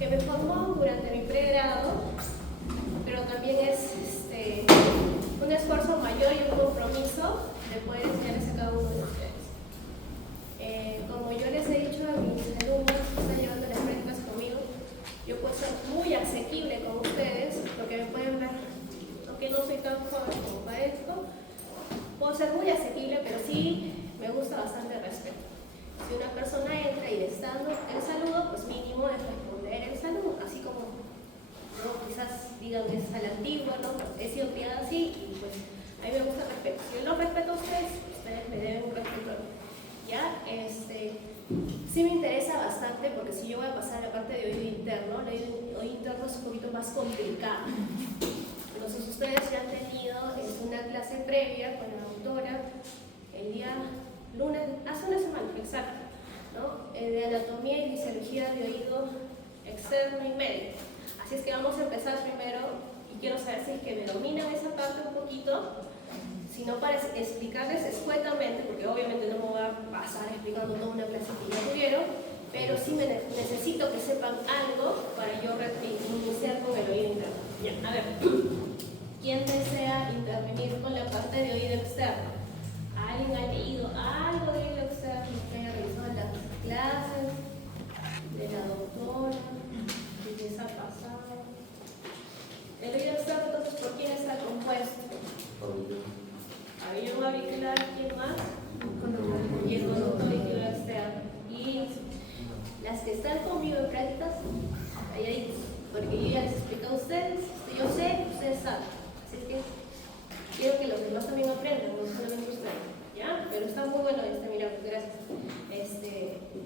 que me formó durante mi pregrado, pero también es un esfuerzo mayor y un compromiso de poder enseñarles a cada uno de ustedes. Como yo les he dicho a mis alumnos que están llevando las prácticas conmigo, yo puedo ser muy asequible con ustedes, porque me pueden ver, aunque no soy tan joven como para esto, puedo ser muy asequible, pero sí me gusta bastante el respeto. Si una persona entra y le está dando el saludo, pues mínimo es responder el saludo, así como ¿no? Quizás digan que es a la antigua, ¿no? He sido criada así y pues a mí me gusta el respeto. Si yo los respeto a ustedes, ustedes me deben un respeto a mí. ¿Ya? Sí me interesa bastante porque si yo voy a pasar a la parte de oído interno, el oído interno es un poquito más complicado. Entonces ustedes ya han tenido una clase previa con la doctora el día lunes, hace una semana, exacto, ¿no? De anatomía y fisiología de oído externo y medio. Así es que vamos a empezar primero y quiero saber si es que me dominan esa parte un poquito, si no para explicarles escuetamente, porque obviamente no me voy a pasar explicando toda una clase que ya tuvieron, pero sí necesito que sepan algo para yo iniciar con el oído interno. Ya, a ver, ¿quién desea intervenir con la parte de oído externo? ¿Alguien ha leído algo de oído externo que haya revisado las clases de la doctora? ¿Qué les ha pasado? El oído externo, entonces, ¿por quién está compuesto? Pabellón auricular, ¿quién más? Y el conducto auricular externo. Y las que están conmigo en prácticas, ahí, porque yo ya les explico a ustedes, yo sé, ustedes saben. Así es que quiero que los demás también aprendan, no solamente ustedes. ¿Ya? Pero está muy bueno milagro, gracias.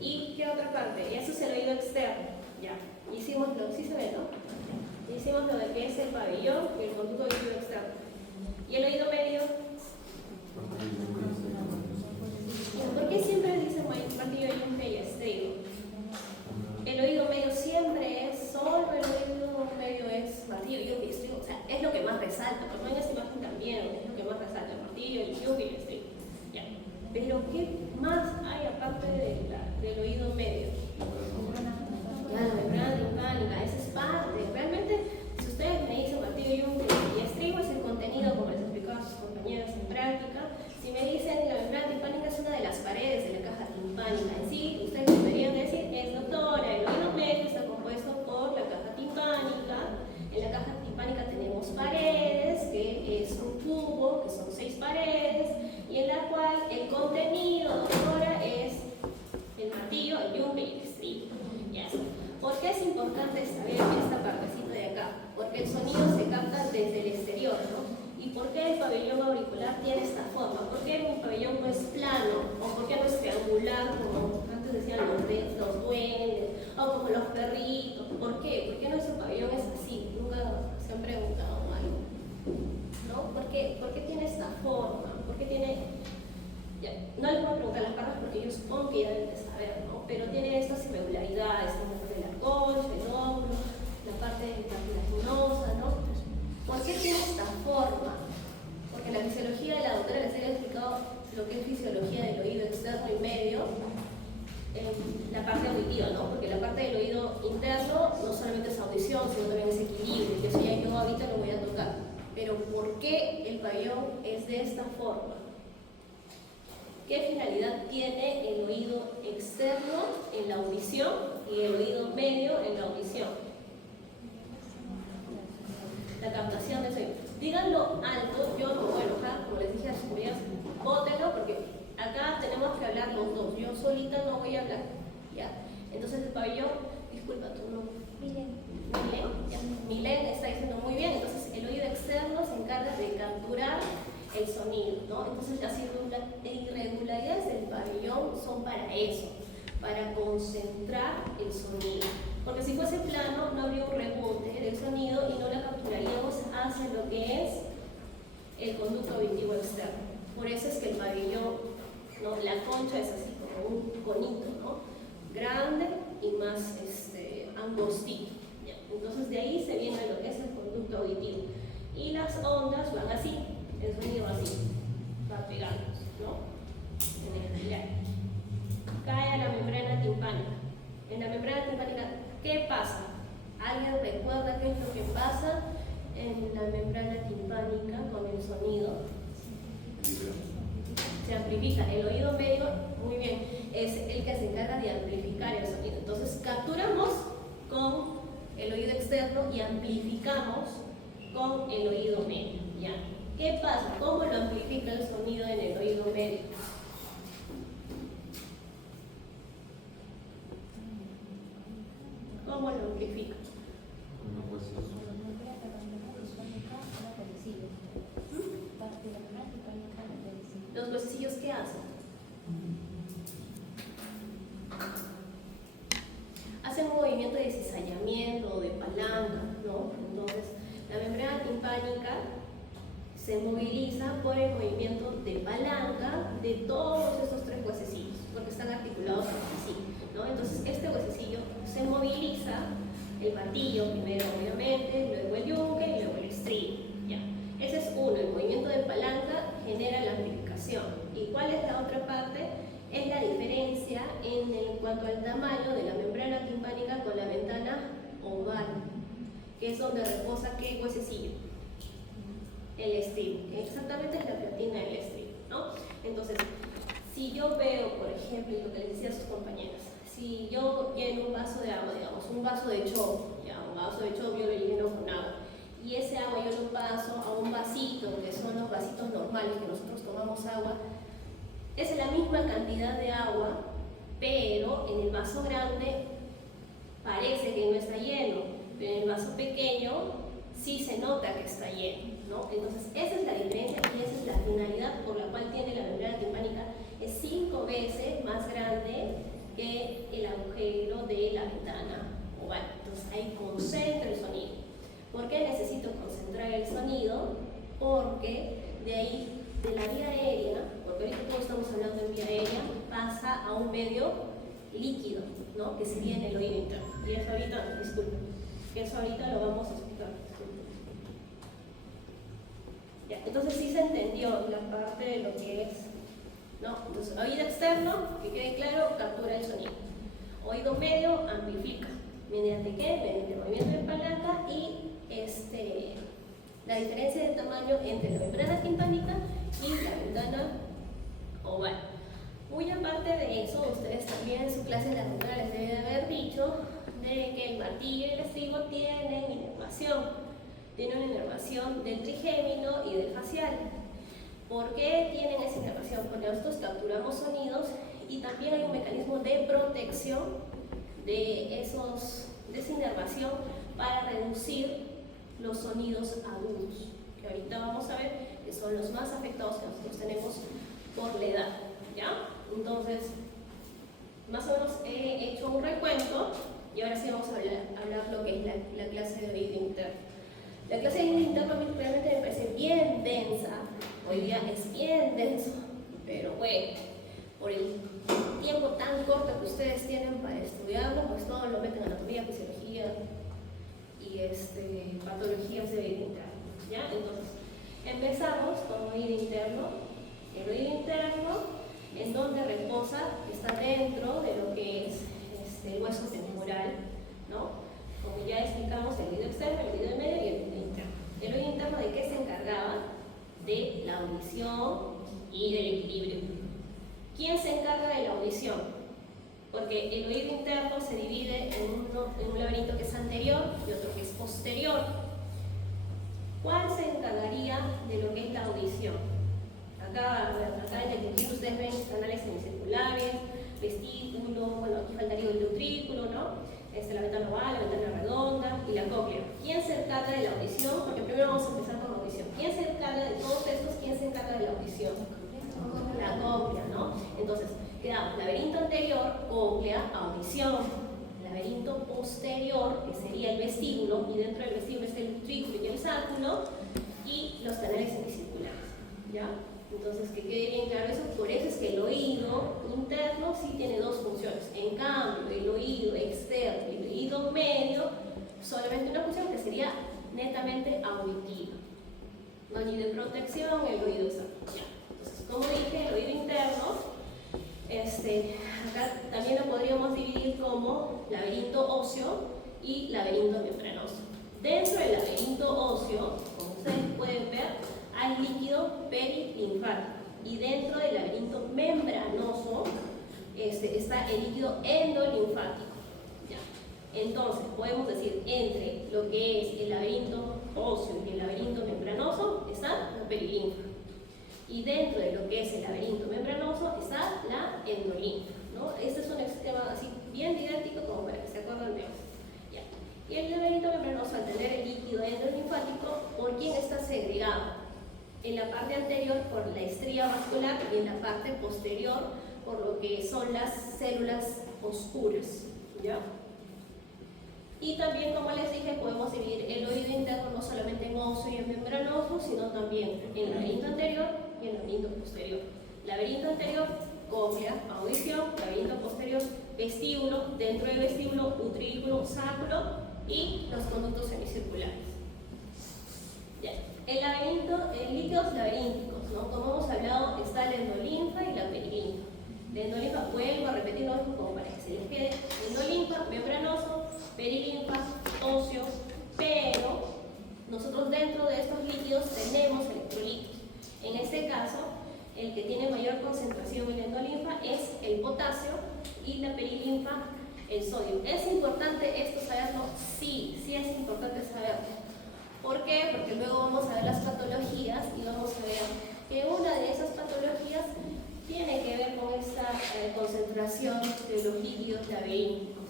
¿Y qué otra parte? Y eso es el oído externo. Ya. Hicimos lo, sí se ve, ¿no? Hicimos lo de que es el pabellón y el conducto auditivo externo. ¿Y el oído medio? ¿Por qué siempre dicen martillo y un estéreo? El oído medio siempre es solo el oído medio es martillo y un estéreo. O sea, es lo que más resalta. Por en esta imagen también es lo que más resalta, el martillo, el yunque y el estéreo. Ya. Pero ¿qué más hay aparte del oído medio? Ya, la membrana timpánica, esa es parte. Realmente, si ustedes me dicen martillo, yunque y estribo, es el contenido, como les explicaba a sus compañeros en práctica. Si me dicen la membrana timpánica es una de las paredes de la caja timpánica en sí, ustedes deberían decir, es doctora, el oído medio está compuesto por la caja timpánica. En la caja timpánica tenemos paredes, que es un tubo, que son 6 paredes, y en la cual el contenido, doctora, es el martillo, el yunque y el estribo. Ya está. ¿Por qué es importante saber esta partecita de acá? Porque el sonido se capta desde el exterior, ¿no? ¿Y por qué el pabellón auricular tiene esta forma? ¿Por qué un pabellón no es plano? ¿O por qué no es triangular, como antes decían los duendes, o como los perritos? ¿Por qué? ¿Por qué nuestro pabellón es así? Nunca se han preguntado algo, ¿no? ¿Por qué tiene esta forma? ¿Por qué tiene...? Ya, no les voy a preguntar las partes porque yo supongo que ya deben de saber, ¿no? Pero tiene estas irregularidades, como de la concha, el hombro, la parte cartilaginosa, ¿no? ¿Por qué tiene esta forma? Porque en la fisiología de la doctora les había explicado lo que es fisiología del oído externo y medio, en la parte auditiva, ¿no? Porque la parte del oído interno no solamente es audición, sino también es equilibrio, que eso ya yo ahorita lo voy a tocar. Pero ¿por qué el pabellón es de esta forma? ¿Qué finalidad tiene el oído externo en la audición y el oído medio en la audición? La captación de sonido. Díganlo alto, yo no me voy a enojar, como les dije a sus compañeros, bótenlo porque acá tenemos que hablar los dos. Yo solita no voy a hablar. ¿Ya? Entonces el pabellón, disculpa tu nombre. Milen, ya. Milen está diciendo muy bien. Entonces el oído externo se encarga de capturar el sonido, ¿no? Entonces las irregularidades del pabellón son para eso, para concentrar el sonido. Porque si fuese plano no habría un rebote del sonido y no la capturaríamos hacia lo que es el conducto auditivo externo. Por eso es que el pabellón, ¿no? La concha es así como un conito, ¿no? Grande y más angostito. ¿Ya? Entonces de ahí se viene lo que es el conducto auditivo. Y las ondas van así. El sonido así, va pegándose, ¿no? En el pilar. Cae a la membrana timpánica. En la membrana timpánica, ¿qué pasa? ¿Alguien recuerda qué es lo que pasa en la membrana timpánica con el sonido? Se amplifica. El oído medio, muy bien, es el que se encarga de amplificar el sonido. Entonces capturamos con el oído externo y amplificamos con el oído medio. ¿Ya? ¿Qué pasa? ¿Cómo lo amplifica el sonido en el oído medio? ¿Cómo lo amplifica? ¿Los huesecillos qué hacen? Hacen un movimiento de cizallamiento, de palanca, ¿no? Entonces, la membrana timpánica se moviliza por el movimiento de palanca de todos estos tres huesecillos, porque están articulados entre sí, ¿no? Entonces, este huesecillo se moviliza, el martillo primero, obviamente, luego el yunque y luego el estribo, ¿ya? Ese es uno, el movimiento de palanca genera la amplificación. ¿Y cuál es la otra parte? Es la diferencia en cuanto al tamaño de la membrana timpánica con la ventana oval, que es donde reposa ¿qué huesecillo? El estribo. Exactamente es la platina del estribo, ¿no? Entonces, si yo veo, por ejemplo, lo que les decía a sus compañeras, si yo lleno un vaso de agua, digamos, un vaso de chopo, ya, un vaso de chopo yo lo lleno con agua, y ese agua yo lo paso a un vasito, que son los vasitos normales que nosotros tomamos agua, es la misma cantidad de agua, pero en el vaso grande parece que no está lleno, pero en el vaso pequeño sí se nota que está lleno, ¿no? Entonces esa es la diferencia y esa es la finalidad por la cual tiene la membrana timpánica, es 5 veces más grande que el agujero de la ventana oval. Entonces ahí concentra el sonido. ¿Por qué necesito concentrar el sonido? Porque de ahí, de la vía aérea, porque ahorita todos estamos hablando de vía aérea, pasa a un medio líquido, ¿no? Que sería en el oído interno. Y eso ahorita, disculpen, eso ahorita lo vamos a explicar. Ya, entonces sí se entendió la parte de lo que es, ¿no? Entonces, oído externo, que quede claro, captura el sonido. Oído medio, amplifica. ¿Mediante qué? Mediante el movimiento de palanca y la diferencia de tamaño entre la membrana timpánica y la ventana oval. Muy aparte de eso, ustedes también en su clase de anatomía les deben de haber dicho de que el martillo y el estribo tienen inervación. Tienen una inervación del trigémino y del facial. ¿Por qué tienen esa inervación? Porque nosotros capturamos sonidos y también hay un mecanismo de protección de esa inervación para reducir los sonidos agudos, que ahorita vamos a ver que son los más afectados que nosotros tenemos por la edad, ¿ya? Entonces, más o menos he hecho un recuento y ahora sí vamos a hablar lo que es la clase de oído interno. La clase de oído interno realmente me parece bien densa, hoy día es bien denso, pero bueno, por el tiempo tan corto que ustedes tienen para estudiarlo, pues todo lo meten en anatomía, fisiología y patologías de oído interno, ¿ya? Entonces, empezamos con oído interno. El oído interno, en donde reposa, está dentro de lo que es el hueso temporal, ¿no? Como ya explicamos, el oído externo, el oído medio y el oído interno. ¿El oído interno de qué se encargaba? De la audición y del equilibrio. ¿Quién se encarga de la audición? Porque el oído interno se divide en un laberinto que es anterior y otro que es posterior. ¿Cuál se encargaría de lo que es la audición? Acá en el tejido ustedes ven canales semicirculares, vestíbulo, bueno, aquí faltaría el utrículo, ¿no? La ventana oval, la ventana redonda y la cóclea. ¿Quién se encarga de la audición? Porque primero vamos a empezar con la audición. ¿Quién se encarga de todos estos? ¿Quién se encarga de la audición? La cóclea, ¿no? Entonces, quedamos laberinto anterior, cóclea, audición. Laberinto posterior, que sería el vestíbulo, y dentro del vestíbulo está el utrículo y el sátculo, y los canales semicirculares, ¿ya? Entonces, que quede bien claro eso, por eso es que el oído interno sí tiene dos funciones. En cambio, el oído externo y el oído medio, solamente una función que sería netamente auditiva. No ni de protección, el oído externo. Entonces, como dije, el oído interno, acá también lo podríamos dividir como laberinto óseo y laberinto membranoso. Dentro del laberinto óseo, como ustedes pueden ver, hay líquido perilinfático y dentro del laberinto membranoso está el líquido endolinfático. ¿Ya? Entonces, podemos decir, entre lo que es el laberinto óseo y el laberinto membranoso está la perilinfa. Y dentro de lo que es el laberinto membranoso está la endolinfa, ¿no? Este es un esquema así bien didáctico como para que se acuerden de eso. ¿Ya? Y el laberinto membranoso, al tener el líquido endolinfático, ¿por quién está segregado? En la parte anterior por la estría vascular y en la parte posterior por lo que son las células oscuras. ¿Ya? Y también, como les dije, podemos dividir el oído interno no solamente en óseo y en membranoso, sino también en el laberinto anterior y en el laberinto posterior. Laberinto anterior, cóclea, audición; laberinto posterior, vestíbulo; dentro del vestíbulo, utrículo, sacro y los conductos semicirculares. Bien. En líquidos laberínticos, ¿no? Como hemos hablado, está la endolinfa y la perilinfa. La endolinfa, vuelvo a repetir lo mismo como para que se les quede: endolinfa, membranoso; perilinfa, óseo. Pero nosotros dentro de estos líquidos tenemos electrolitos. En este caso, el que tiene mayor concentración en la endolinfa es el potasio y la perilinfa el sodio. ¿Es importante esto saberlo? Sí, sí es importante saberlo. ¿Por qué? Porque luego vamos a ver las patologías y vamos a ver que una de esas patologías tiene que ver con esta concentración de los líquidos laberínticos.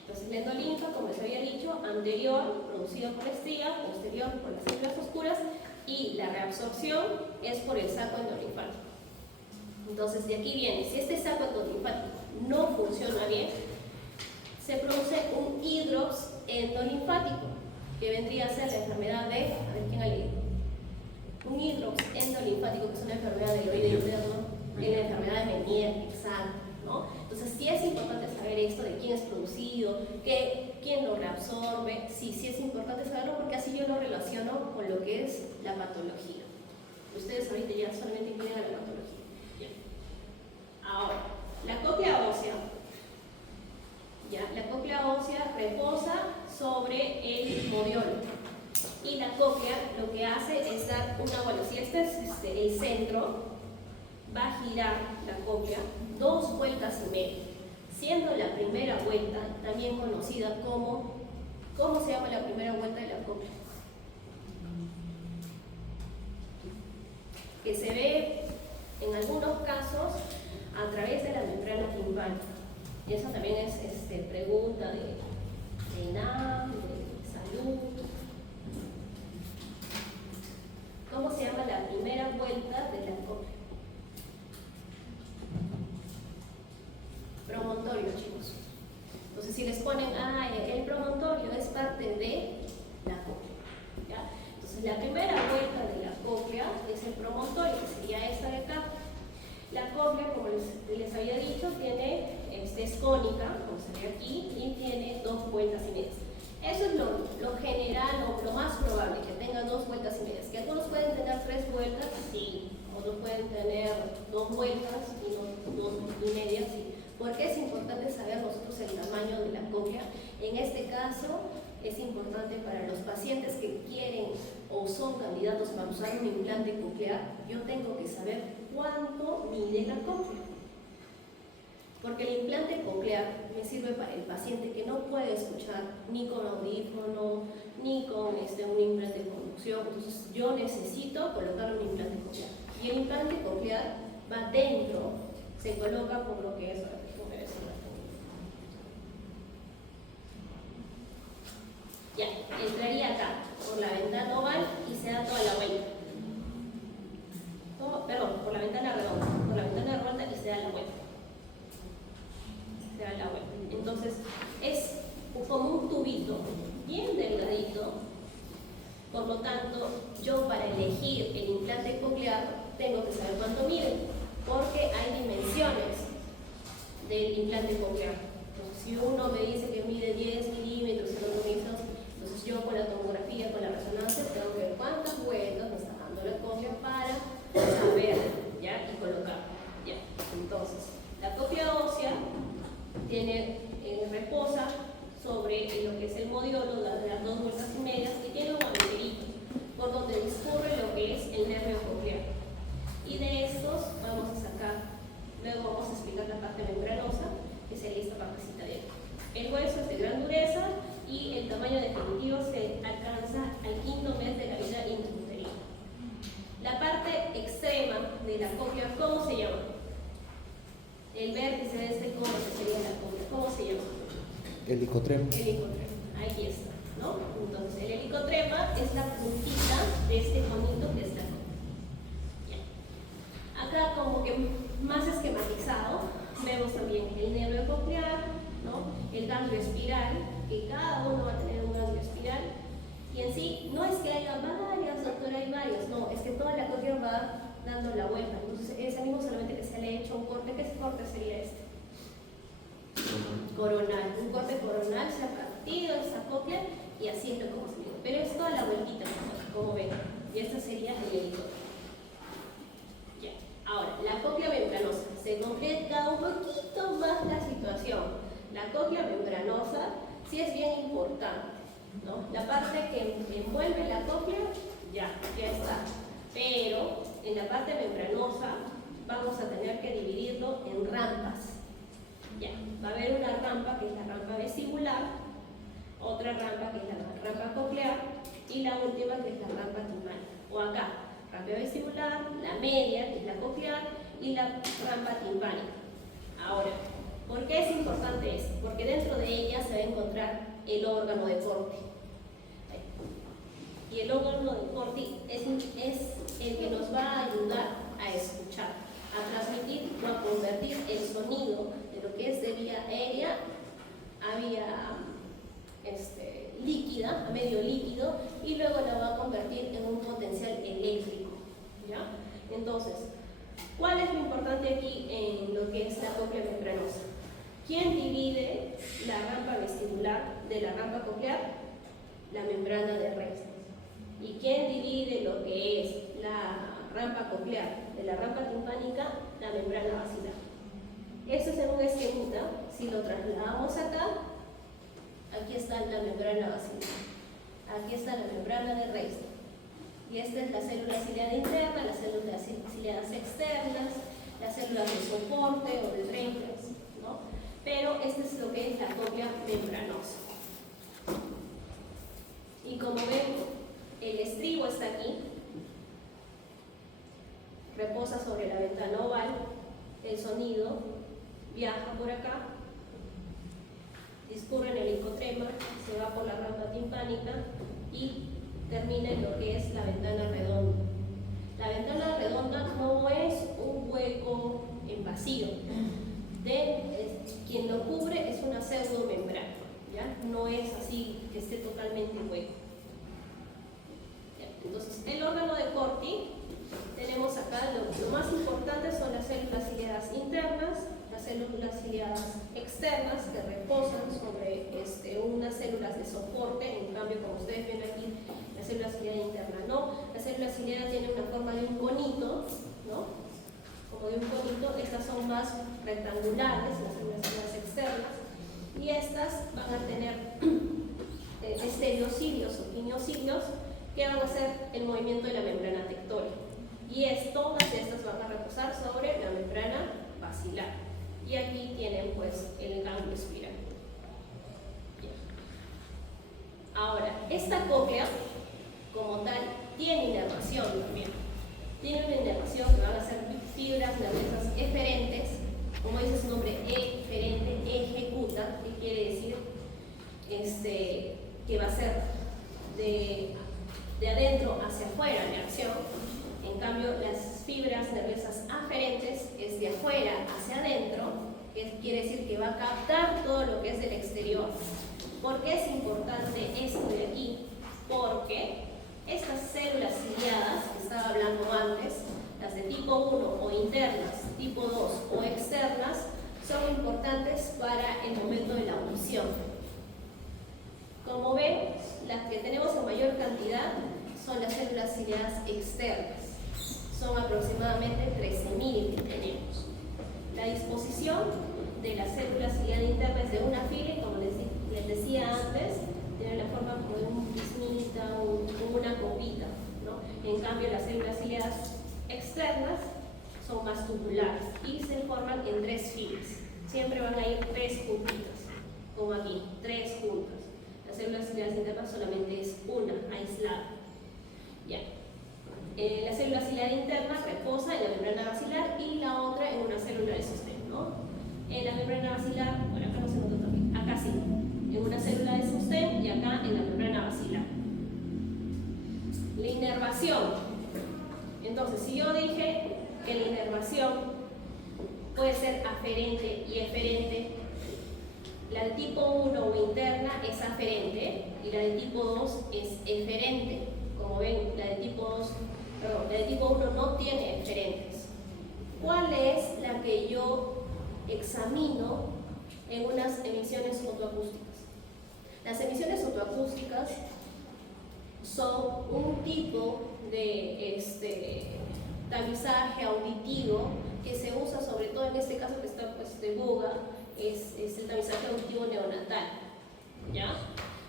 Entonces, la endolinfa, como les había dicho, anterior, producida por la estría; posterior, por las células oscuras; y la reabsorción es por el saco endolinfático. Entonces, de aquí viene, si este saco endolinfático no funciona bien, se produce un hidrox endolinfático, que vendría a ser la enfermedad de, a ver quién ha leído, un hidrox endolinfático, que es una enfermedad del oído interno, es la enfermedad de Meniere, exacto, ¿no? Entonces, sí es importante saber esto de quién es producido, quién lo reabsorbe. Sí es importante saberlo, porque así yo lo relaciono con lo que es la patología. Ustedes ahorita ya solamente incluyen a la patología. Bien. Ahora, la cóclea ósea. ¿Ya? La cóclea ósea reposa sobre el modiolo. Y la cóclea lo que hace es dar una vuelta. Si este es el centro, va a girar la cóclea 2 vueltas y media, siendo la primera vuelta también conocida como, ¿cómo se llama la primera vuelta de la cóclea? Que se ve en algunos casos a través de la membrana timpánica. Y esa también es pregunta de NAM, de salud. ¿Cómo se llama la primera vuelta de la cóclea? Promontorio, chicos. Entonces, si les ponen, el promontorio es parte de la cóclea, ¿ya? Entonces, la primera vuelta de la cóclea es el promontorio, que sería esta de acá. La cóclea, como les había dicho, es cónica, como se ve aquí, y tiene 2 vueltas y medias. Eso es lo general o lo más probable, que tenga 2 vueltas y medias. Que algunos pueden tener 3 vueltas, sí. Otros pueden tener 2 vueltas y 2 y medias, sí. ¿Por qué es importante saber nosotros el tamaño de la cóclea? En este caso, es importante para los pacientes que quieren o son candidatos para usar un implante coclear. Yo tengo que saber cuánto mide la cóclea. Porque el implante coclear me sirve para el paciente que no puede escuchar ni con audífono, ni con un implante de conducción. Entonces, yo necesito colocar un implante coclear. Y el implante coclear va dentro, se coloca por lo que es. Ya, entraría acá, por la ventana oval y se da toda la vuelta. Por la ventana redonda. Por la ventana redonda y se da la vuelta. Se da la vuelta. Entonces, es como un tubito bien delgadito. Por lo tanto, yo para elegir el implante coclear tengo que saber cuánto mide, porque hay dimensiones del implante coclear. Entonces, si uno me dice que mide 10 milímetros, el otro me dice, entonces yo con la tomografía, con la resonancia, tengo que ver cuántas vueltas me está dando la cóclea para saber, ¿ya? Y colocar, ¿ya? Entonces, la cóclea ósea reposa sobre sobre lo que es el modiolo de las 2 vueltas y medias, y tiene un agujerito por donde discurre lo que es el nervio coclear. Y de estos vamos a sacar, luego vamos a explicar la parte membranosa, que sería esta partecita de aquí. El hueso es de gran dureza y el tamaño definitivo se alcanza al 5º mes de la vida intrauterina. La parte extrema de la cóclea, ¿cómo se llama? El vértice de este cono, que sería la cóclea, ¿cómo se llama? Helicotrema. Helicotrema, aquí está, ¿no? Entonces, el helicotrema es la puntita de este conito que está aquí. Acá como que más esquematizado, vemos también el nervio coclear, ¿no? El ganglio espiral, que cada uno va a tener un ganglio espiral, y en sí no es que haya varias, doctora, hay varios, no, es que toda la cóclea va dando la vuelta. Entonces es el mismo, solamente que se le ha hecho un corte. ¿Qué corte sería este? Coronal. Un corte coronal, se ha partido esa cóclea y así es lo que hemos tenido. Pero es toda la vueltita, como ven. Y esta sería el helicóptero. Ya. Ahora, la cóclea membranosa. Se complica un poquito más la situación. La cóclea membranosa sí es bien importante, ¿no? La parte que envuelve la cóclea, ya está. Pero en la parte membranosa vamos a tener que dividirlo en rampas. Ya, va a haber una rampa que es la rampa vestibular, otra rampa que es la rampa coclear y la última que es la rampa timpánica. O acá, rampa vestibular, la media que es la coclear y la rampa timpánica. Ahora, ¿por qué es importante esto? Porque dentro de ella se va a encontrar el órgano de Corti. Y el órgano de Corti es el que nos va a ayudar a escuchar, a transmitir o a convertir el sonido de lo que es de vía aérea a vía líquida, a medio líquido, y luego la va a convertir en un potencial eléctrico, ¿ya? Entonces, ¿cuál es lo importante aquí en lo que es la cóclea membranosa? ¿Quién divide la rampa vestibular de la rampa coclear? La membrana de Reis. ¿Y quién divide lo que es la rampa coclear de la rampa timpánica? La membrana basilar. Esto es en un esquemita. Si lo trasladamos acá, aquí está la membrana basilar, aquí está la membrana de Reis, y esta es la célula ciliada interna, las células ciliadas externas, las células de soporte o de trénqueas, ¿no? Pero este es lo que es la cóclea membranosa. Y como ven, el estribo está aquí, reposa sobre la ventana oval, el sonido viaja por acá, discurre en el helicotrema, se va por la rampa timpánica y termina en lo que es la ventana redonda. La ventana redonda no es un hueco en vacío. Quien lo cubre es una pseudomembrana, ¿ya? No es así que esté totalmente hueco. Entonces, el órgano de Corti, tenemos acá lo más importante son las células ciliadas internas, las células ciliadas externas que reposan sobre unas células de soporte. En cambio, como ustedes ven aquí, la célula ciliada interna no. La célula ciliada tiene una forma de un conito, ¿no? Como de un conito. Estas son más rectangulares, las células ciliadas externas, y estas van a tener estereocilios o quiniocilios que van a hacer el movimiento de la membrana tectónica. Y todas estas van a reposar sobre la membrana basilar. Y aquí tienen pues el ganglio espiral. Ahora, esta cóclea como tal tiene inervación también. Tiene una inervación que van a ser fibras nerviosas eferentes, como dice su nombre, eferente, ejecuta, que quiere decir que va a ser de adentro hacia afuera la acción. En cambio, las fibras nerviosas aferentes es de afuera hacia adentro, que quiere decir que va a captar todo lo que es del exterior. ¿Por qué es importante esto de aquí? Porque estas células ciliadas que estaba hablando antes, las de tipo 1 o internas, tipo 2 o externas, son importantes para el momento de la audición. Como ven, las que tenemos en mayor cantidad son las células ciliadas externas. Son aproximadamente 13.000 que tenemos. La disposición de las células ciliadas internas es de una fila, y como les decía antes, una copita, ¿no? En cambio, las células ciliadas externas son más tubulares y se forman en 3 filas. Siempre van a ir 3 juntitas, como aquí, 3 juntas. Las células ciliadas internas solamente es una, aislada. Ya. La célula ciliar interna reposa en la membrana basilar y la otra en una célula de sostén, ¿no? En la membrana basilar, bueno, acá no se nota también, acá sí, en una célula de sostén y acá en la membrana basilar. La inervación. Entonces, si yo dije que la inervación puede ser aferente y eferente, la del tipo 1 o interna es aferente y la del tipo 2 es eferente. Como ven, la del tipo 1 no tiene eferentes. ¿Cuál es la que yo examino en unas emisiones fotoacústicas? Las emisiones fotoacústicas son un tipo de tamizaje auditivo que se usa sobre todo en este caso que está pues, de boga, es el tamizaje auditivo neonatal, ¿ya?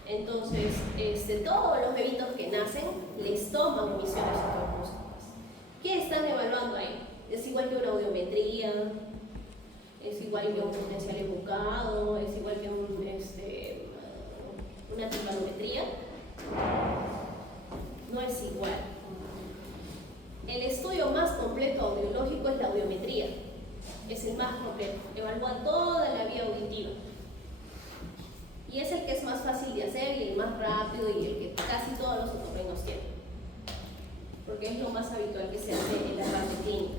Entonces, todos los bebitos que nacen les toman emisiones fotoacústicas. ¿Qué están evaluando ahí? Es igual que una audiometría, es igual que un potencial evocado, es igual que una timpanometría. No es igual. El estudio más completo audiológico es la audiometría. Es el más completo. Evalúa toda la vía auditiva. Y es el que es más fácil de hacer y el más rápido y el que casi todos los otorrinos tienen. Porque es lo más habitual que se hace en la parte clínica.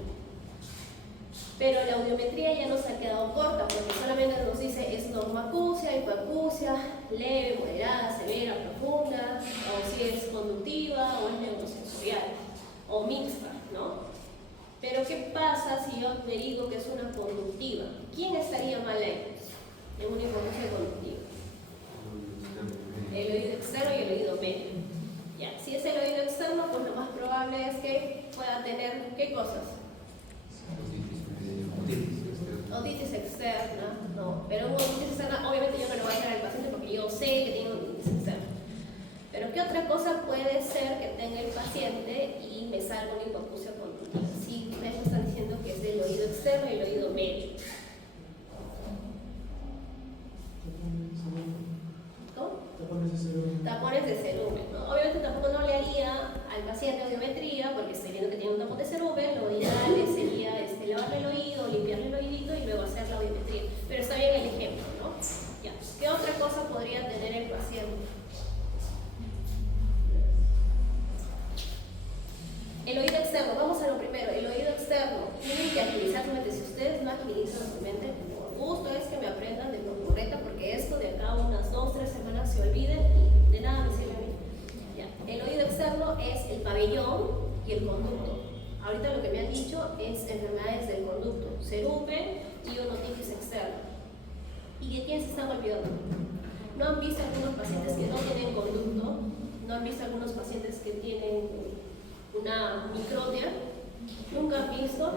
Pero la audiometría ya nos ha quedado corta porque solamente nos dice es normoacusia, hipoacusia, leve, moderada, severa, profunda, o si es conductiva o es neurosensorial, o mixta, ¿no? Pero ¿qué pasa si yo me digo que es una conductiva? ¿Quién estaría mal ahí en una hipoacusia conductiva? El oído externo y el oído medio. Ya, si es el oído externo, pues lo más probable es que pueda tener, ¿qué cosas? Otitis externa, no, pero una otitis externa, obviamente yo no lo voy a hacer al paciente porque yo sé que tiene una otitis externa. Pero ¿qué otra cosa puede ser que tenga el paciente y me salga una hipoacusia conductiva? Si ustedes me están diciendo que es del oído externo y el oído medio. Tapones de cerumen, ¿no? Obviamente tampoco no le haría al paciente audiometría porque estoy viendo que tiene un tapón de cerumen. Lo ideal sería lavarle el oído, limpiarle el oídito y luego hacer la audiometría. Pero está bien el ejemplo, ¿no? Ya. ¿Qué otra cosa podría tener el paciente? El oído externo, vamos a lo primero. El oído externo tienen que agilizar su mente. Si ustedes no agilizan su mente, por gusto es que me aprendan de correcta porque esto de acá unas 2-3 semanas se olviden y de nada me sirve a mí. Ya. El oído externo es el pabellón y el conducto. Ahorita lo que me han dicho es enfermedades del conducto, cerumen y otitis externa. ¿Y de quién se están olvidando? ¿No han visto algunos pacientes que no tienen conducto? ¿No han visto algunos pacientes que tienen una microtia? ¿Nunca han visto?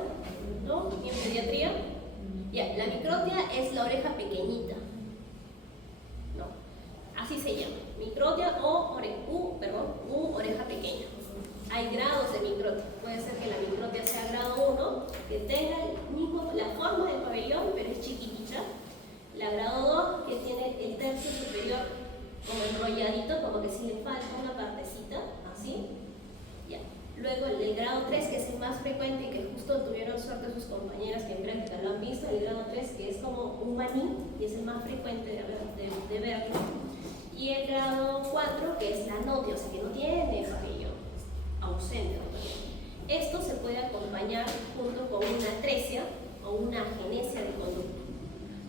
¿No? ¿Ni en pediatría? Ya, la microtia es la oreja pequeñita. No, así se llama. Microtia o oreja pequeña. Hay grados de microtia. Puede ser que la microtia sea grado 1, que tenga la forma del pabellón, pero es chiquitita. La grado 2, que tiene el tercio superior como enrolladito, como que si le falta una partecita, así. Ya. Luego el grado 3, que es el más frecuente y que justo tuvieron suerte sus compañeras que en práctica lo han visto, el grado 3, que es como un maní y es el más frecuente de verlo. Y el grado 4, que es la notia, o sea que no tiene pabellón, ausente. Esto se puede acompañar junto con una atresia o una agenesia del conducto.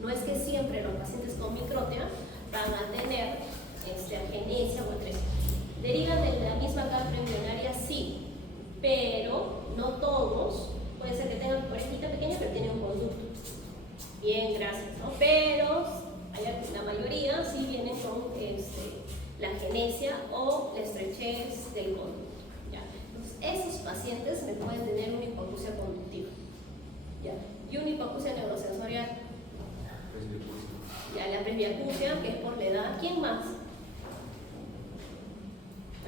No es que siempre los pacientes con microtia van a tener agenesia o atresia. ¿Derivan de la misma capa embrionaria? Sí, pero no todos. Puede ser que tengan orejita pequeña, pero tienen un conducto. Bien, gracias, ¿no? Pero la mayoría sí vienen con la agenesia o la estrechez del conducto. ¿Ya? Entonces, esos pacientes me pueden tener una hipoacusia conductiva. ¿Ya? Y una hipoacusia neurosensorial. Ya, la presbiacusia, que es por la edad. ¿Quién más?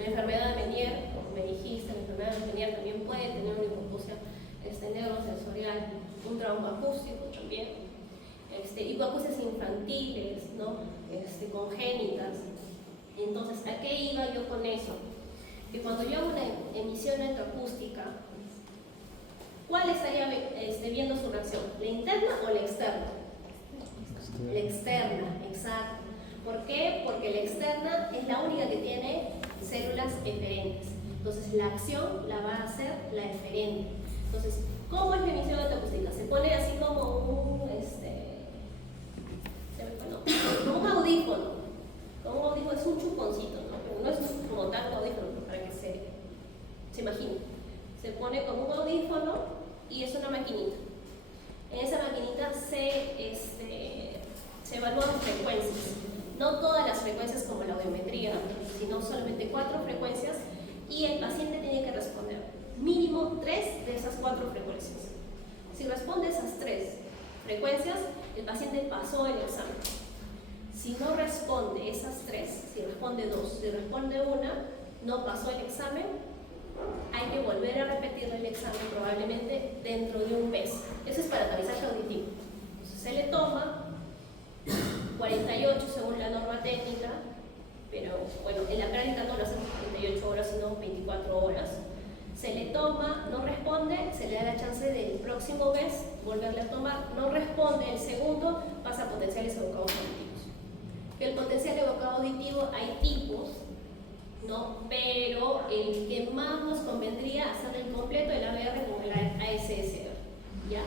La enfermedad de Meniere, como me dijiste, la enfermedad de Meniere también puede tener una hipoacusia neurosensorial, un trauma acústico también, hipoacusias infantiles, ¿no? Congénitas. Entonces, ¿a qué iba yo con eso? Que cuando yo hago una emisión electroacústica, ¿cuál estaría viendo su reacción? ¿La interna o la externa? La externa, exacto. ¿Por qué? Porque la externa es la única que tiene células eferentes. Entonces, la acción la va a hacer la eferente. Entonces, ¿cómo es la emisión electroacústica? Se pone así como un audífono. Como un audífono es un chuponcito, ¿no? Pero no es como tal un audífono, para que se imagine. Se pone como un audífono y es una maquinita. En esa maquinita se evalúan frecuencias. No todas las frecuencias como la audiometría, sino solamente 4 frecuencias, y el paciente tiene que responder mínimo 3 de esas 4 frecuencias. Si responde esas 3 frecuencias, el paciente pasó el examen. Si no responde esas 3, si responde 2, si responde 1, no pasó el examen, hay que volver a repetir el examen probablemente dentro de un mes. Eso es para tamizaje auditivo. Entonces, se le toma 48 según la norma técnica, pero bueno, en la práctica no lo hacemos 48 horas, sino 24 horas. Se le toma, no responde, se le da la chance del próximo mes volverle a tomar, no responde el segundo, pasa a potenciales evocados auditivos. Que el potencial evocado auditivo hay tipos, ¿no? Pero el que más nos convendría hacer el completo, el ABR con el ASSR, ¿ya?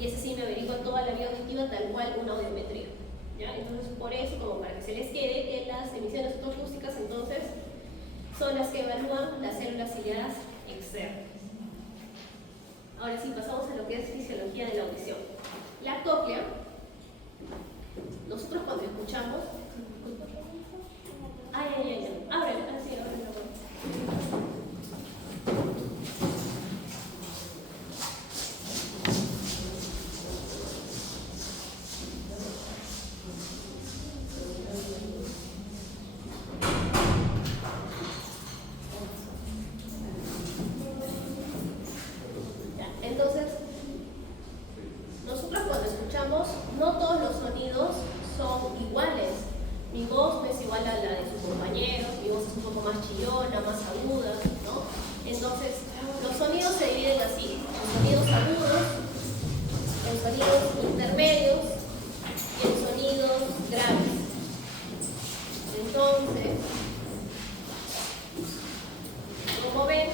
Y ese sí me averigua toda la vía auditiva tal cual una audiometría, ¿ya? Entonces, por eso, como para que se les quede, que las emisiones autoacústicas entonces son las que evalúan las células ciliadas externas. Ahora sí, pasamos a lo que es fisiología de la audición. La cóclea, nosotros cuando escuchamos, ábrele, así, ábrele. Entonces, nosotros cuando escuchamos, no todos los sonidos son iguales. Mi voz no es igual a la de sus compañeros, mi voz es un poco más chillona, más aguda, ¿no? Entonces, los sonidos se dividen así, en sonidos agudos, en sonidos intermedios y en sonidos graves. Entonces, como ven,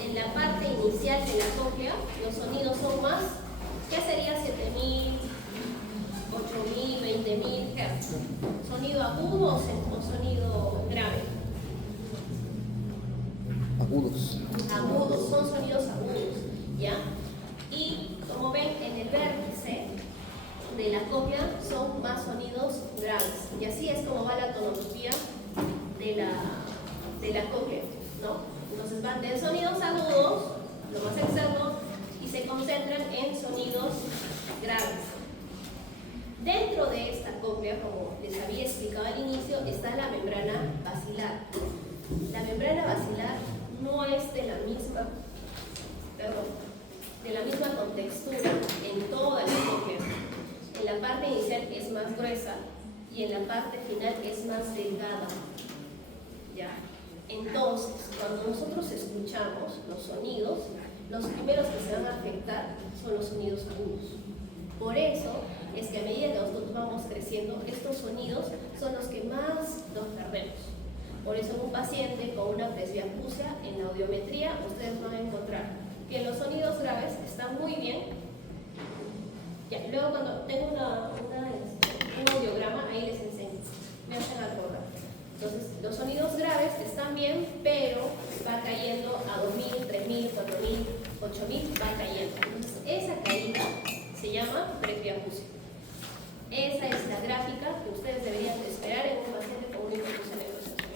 en la parte inicial de la cóclea, los sonidos son más, ¿qué sería 7000, 8000, 20000 Hz? ¿Sonido agudo o sonido grave? Agudos. Agudos, son sonidos agudos, ¿ya? Y como ven, en el vértice de la cóclea son más sonidos graves. Y así es como va la tonología de la cóclea, ¿no? Entonces van de sonidos agudos, lo más externo, y se concentran en sonidos graves. Dentro de esta cóclea, como les había explicado al inicio, está la membrana basilar. La membrana basilar no es de la misma contextura en toda la cóclea. En la parte inicial es más gruesa y en la parte final es más delgada. ¿Ya? Entonces, cuando nosotros escuchamos los sonidos, los primeros que se van a afectar son los sonidos agudos. Por eso es que a medida que nosotros vamos creciendo, estos sonidos son los que más los perdemos. Por eso en un paciente con una presbiacusia, en la audiometría, ustedes van a encontrar que los sonidos graves están muy bien. Ya, luego cuando tengo un audiograma, ahí les enseño, me hacen acordar. Entonces, los sonidos graves están bien, pero va cayendo a 2000, 3000, 4000, 8000, va cayendo. Entonces, esa caída se llama presbiacusia. Esa es la gráfica que ustedes deberían de esperar en un paciente con una hipoacusia neurosensorial.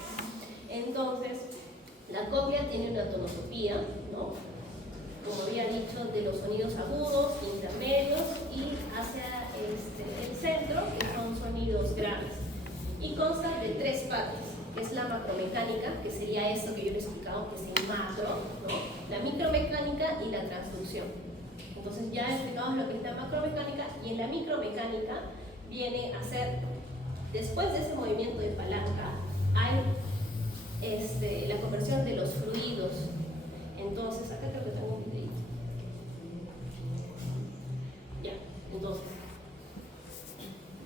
Entonces, la cóclea tiene una tonoscopía, ¿no? Como había dicho, de los sonidos agudos, intermedios y hacia el centro, que son sonidos graves. Y consta de 3 partes. que es la macromecánica, que sería esto que yo les he explicado, que es el macro, ¿no? La micromecánica y la transducción. Entonces ya explicamos lo que es la macromecánica, y en la micromecánica viene a ser, después de ese movimiento de palanca, hay la conversión de los fluidos. Entonces, acá creo que tengo un videito. Ya, entonces,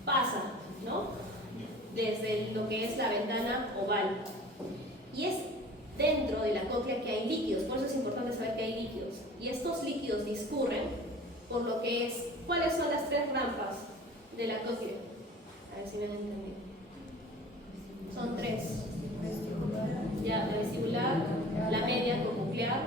pasa, ¿no? Desde lo que es la ventana oval. Y es dentro de la cóclea que hay líquidos, por eso es importante saber que hay líquidos. Y estos líquidos discurren por lo que es, ¿cuáles son las tres rampas de la cóclea? A ver si me han entendido. Son tres. Ya, la vestibular, la media coclear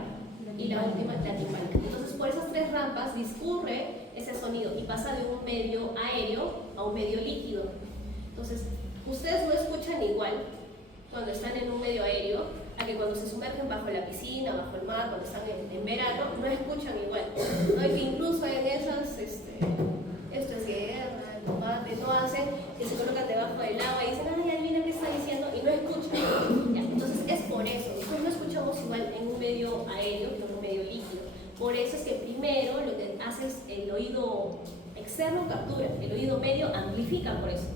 y la última, la timpánica. Entonces, por esas tres rampas discurre ese sonido y pasa de un medio aéreo a un medio líquido. Entonces, ustedes no escuchan igual cuando están en un medio aéreo a que cuando se sumergen bajo la piscina, bajo el mar, cuando están en verano, no escuchan igual. ¿No? Que incluso en esas, esto es guerra, el combate, no hacen que se colocan debajo del agua y dicen, ay, adivina qué está diciendo, y no escuchan. ¿Ya? Entonces es por eso, nosotros no escuchamos igual en un medio aéreo que en un medio líquido. Por eso es que primero lo que hace es el oído externo captura, el oído medio amplifica por eso.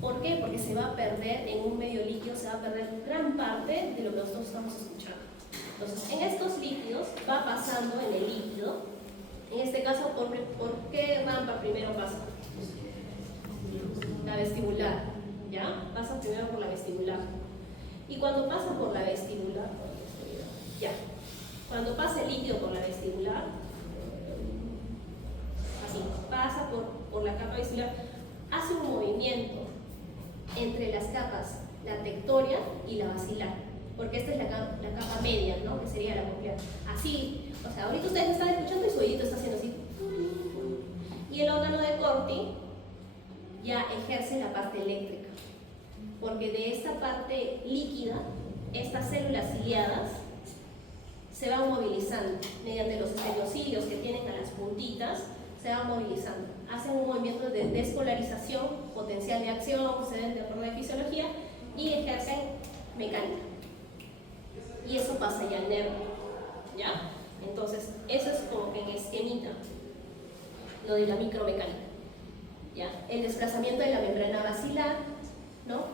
¿Por qué? Porque se va a perder en un medio líquido, se va a perder gran parte de lo que nosotros estamos escuchando. Entonces, en estos líquidos va pasando en el líquido. En este caso, ¿por qué rampa primero pasa? La vestibular, ¿ya? Pasa primero por la vestibular. Y cuando pasa por la vestibular, ya. Cuando pasa el líquido por la vestibular, así, pasa por la capa vestibular, hace un movimiento entre las capas, la tectoria y la basilar, porque esta es la capa media, ¿no? Que sería la coclear. Así, o sea, ahorita ustedes están escuchando y su oído está haciendo así. Y el órgano de Corti ya ejerce la parte eléctrica, porque de esta parte líquida, estas células ciliadas se van movilizando mediante los estereocilios que tienen a las puntitas, se van movilizando, hacen un movimiento de despolarización, potencial de acción, se ven de forma de fisiología y ejercen mecánica. Y eso pasa ya al nervio, ¿ya? Entonces, eso es como que en esquemita, lo de la micromecánica, ¿ya? El desplazamiento de la membrana basilar, ¿no?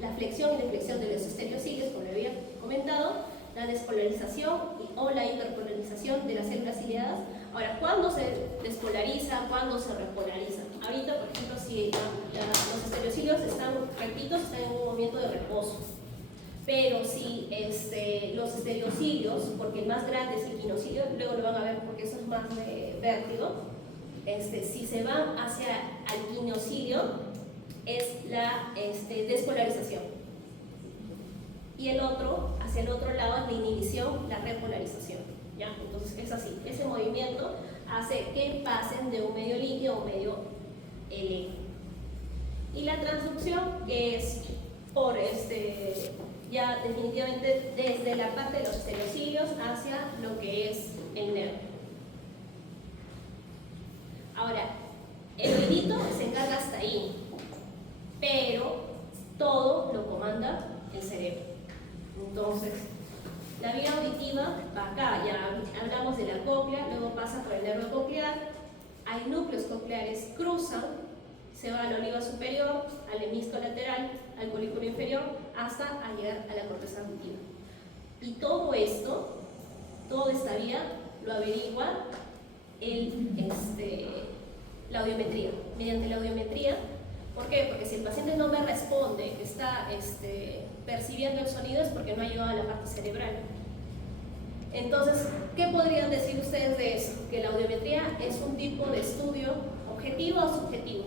La flexión y deflexión de los estereocilios, como lo había comentado, la despolarización o la hiperpolarización de las células ciliadas. Ahora, ¿cuándo se despolariza? ¿Cuándo se repolariza? Ahorita, por ejemplo, si los estereocilios están rectitos, están en un movimiento de reposo. Pero si los estereocilios, porque el más grande es el quinocilio, luego lo van a ver porque eso es más de vértigo, si se van hacia el quinocilio, es la despolarización. Y el otro, hacia el otro lado, es la inhibición, la repolarización. ¿Ya? Entonces es así, ese movimiento hace que pasen de un medio líquido a un medio eléctrico. Y la transducción, que es por ya definitivamente desde la parte de los estereocilios hacia lo que es el nervio. Ahora, el oídito se encarga hasta ahí, pero todo lo comanda el cerebro. Entonces, la vía auditiva va acá, ya hablamos de la cóclea, luego pasa por el nervio coclear, hay núcleos cocleares, cruzan, se va al olivo superior, al hemisco lateral, al colículo inferior, hasta llegar a la corteza auditiva. Y todo esto, toda esta vía, lo averigua la audiometría. Mediante la audiometría, ¿por qué? Porque si el paciente no me responde, que está percibiendo el sonido, es porque no ha llegado a la parte cerebral. Entonces, ¿qué podrían decir ustedes de eso? Que la audiometría es un tipo de estudio objetivo o subjetivo.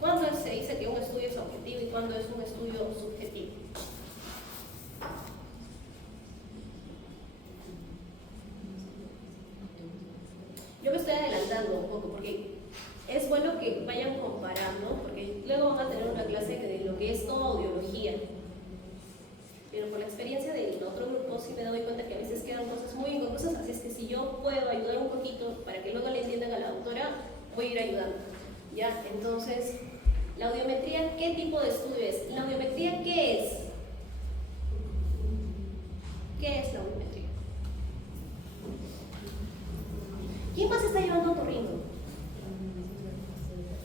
¿Cuándo se dice que un estudio es objetivo y cuándo es un estudio subjetivo? Yo me estoy adelantando un poco porque es bueno que vayan comparando, porque luego van a tener una clase de lo que es toda audiología. Pero por la experiencia del otro grupo sí me doy cuenta que a veces quedan cosas muy inconclusas, así es que si yo puedo ayudar un poquito para que luego le entiendan a la doctora, voy a ir ayudando. ¿Ya? Entonces, La audiometría, ¿qué tipo de estudio es? ¿La audiometría qué es? ¿Qué es la audiometría? ¿Quién más está llevando otorrino?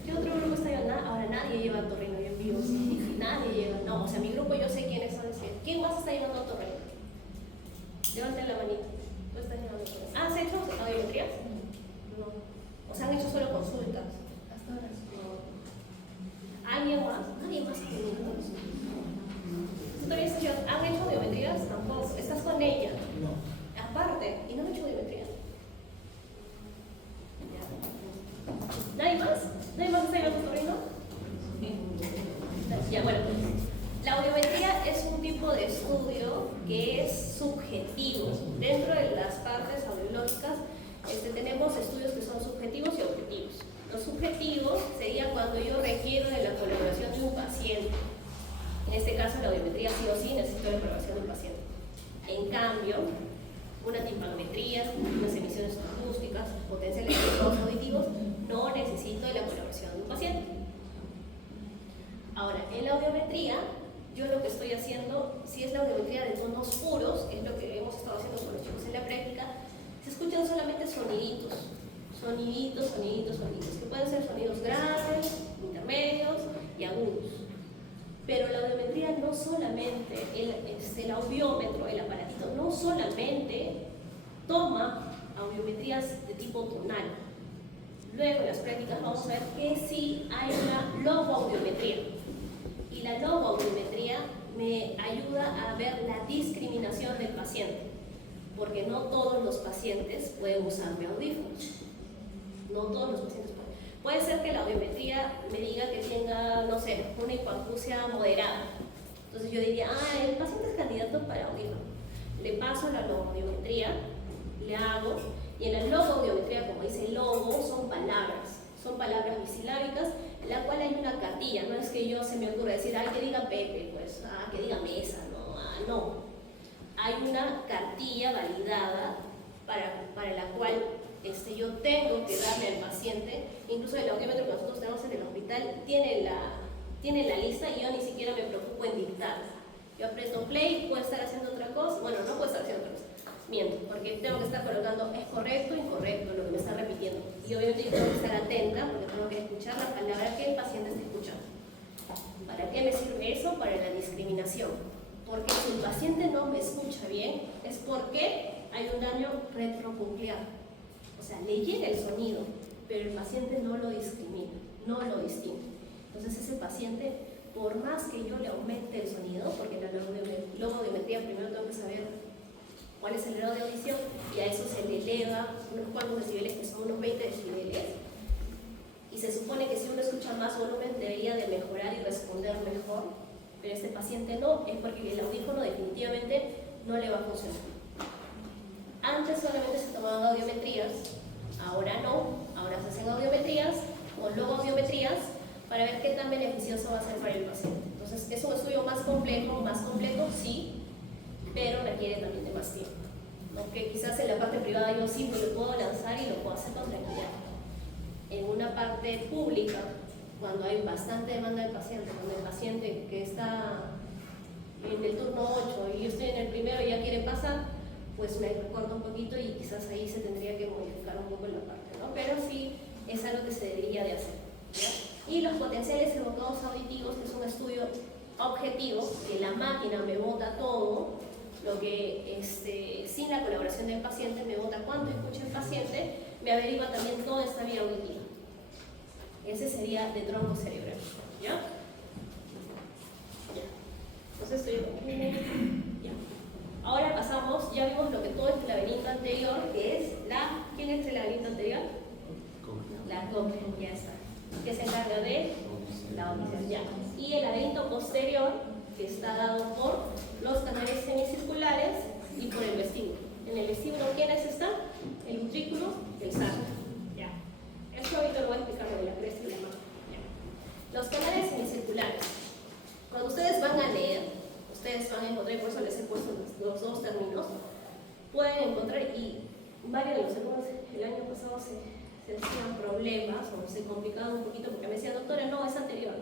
¿Qué otro grupo está llevando? Ahora nadie lleva otorrino, yo en vivo, sí, nadie lleva, no, o sea, mi grupo yo sé quiénes son. ¿Quién más está llevando otorrino? Levanten la manita. ¿Tú estás llevando otorrino? ¿Has hecho audiometrías? No. ¿O se han hecho solo consultas? Hasta ahora sí. No. ¿Alguien más? Nadie más ha tenido consultas. ¿Tú todavía estás llevando? ¿Han hecho audiometrías? Tampoco. ¿Estás con ella? No. Aparte, ¿y no han hecho audiometrías? ¿Nadie más? ¿Nadie más está llevando otorrino? Ya, bueno. La audiometría es un tipo de estudio que es subjetivo. Dentro de las partes audiológicas tenemos estudios que son subjetivos y objetivos. Los subjetivos sería cuando yo requiero de la colaboración de un paciente. En este caso, la audiometría sí o sí necesito la colaboración de un paciente. En cambio, una timpanometría, unas emisiones acústicas, potenciales auditivos, no necesito de la colaboración de un paciente. Ahora, en la audiometría, yo lo que estoy haciendo, si es la audiometría de tonos puros, que es lo que hemos estado haciendo con los chicos en la práctica, se escuchan solamente soniditos, que pueden ser sonidos graves, intermedios y agudos. Pero la audiometría no solamente, el audiómetro, el aparatito, no solamente toma audiometrías de tipo tonal. Luego en las prácticas vamos a ver que sí hay una logoaudiometría. Y la logoaudiometría me ayuda a ver la discriminación del paciente, porque no todos los pacientes pueden usar audífonos. No todos los pacientes pueden. Puede ser que la audiometría me diga que tenga, no sé, una hipoacusia moderada. Entonces yo diría, el paciente es candidato para audífono. Le paso la logoaudiometría, le hago, y en la logoaudiometría, como dice logo, son palabras bisilábicas, en la cual hay una cartilla. No es que yo se me ocurra decir, que diga Pepe, pues, que diga mesa, no. Hay una cartilla validada para la cual yo tengo que darle al paciente, incluso el audiómetro que nosotros tenemos en el hospital tiene la lista y yo ni siquiera me preocupo en dictarla. Yo aprieto play, puedo estar haciendo otra cosa, bueno, no puedo estar haciendo otra cosa, miento, porque tengo que estar colocando es correcto o incorrecto lo que me está repitiendo. Y obviamente yo tengo que estar atenta porque tengo que escuchar la palabra que el paciente está escuchando. ¿Para qué me sirve eso? Para la discriminación. Porque si el paciente no me escucha bien, es porque hay un daño retrococlear. O sea, le llega el sonido, pero el paciente no lo discrimina, no lo distingue. Entonces ese paciente, por más que yo le aumente el sonido, porque en la logoaudiometría primero tengo que saber cuál es el grado de audición, y a eso se le eleva unos cuantos decibeles, que son unos 20 decibeles. Y se supone que si uno escucha más volumen debería de mejorar y responder mejor, pero este paciente no, es porque el audífono definitivamente no le va a funcionar. Antes solamente se tomaban audiometrías, ahora no, ahora se hacen audiometrías o logoaudiometrías para ver qué tan beneficioso va a ser para el paciente. Entonces, es un estudio más complejo, más completo, sí, pero requiere también de más tiempo. ¿No? Que quizás en la parte privada yo sí lo puedo lanzar y lo puedo hacer con tranquilidad. En una parte pública, cuando hay bastante demanda de pacientes, cuando el paciente que está en el turno 8 y yo estoy en el primero y ya quiere pasar, pues me recorto un poquito y quizás ahí se tendría que modificar un poco la parte, ¿no? Pero sí es algo que se debería de hacer, ¿ya? Y los potenciales evocados auditivos, que es un estudio objetivo, que la máquina me bota todo, lo que sin la colaboración del paciente me bota cuánto escucha el paciente, me averigua también toda esta vía auditiva. Ese sería de tronco cerebral, ¿ya? Ya. Entonces estoy... ya. Ahora pasamos, ya vimos lo que todo este laberinto anterior, que es ¿quién es el laberinto anterior? La cóclea, ya está. Que se encarga de la audición, ya. Y el laberinto posterior, que está dado por los canales semicirculares y por el vestíbulo. En el vestíbulo, ¿quiénes están? El utrículo, el sacro. Ya. Esto ahorita lo voy a explicar de la cresta y la mano. Ya. Los canales semicirculares. Cuando ustedes van a leer, ustedes van a encontrar, por eso les he puesto los dos términos, pueden encontrar, y varios de los alumnos el año pasado se hacían problemas o se complicaban un poquito porque me decían, doctora, no, es anterior.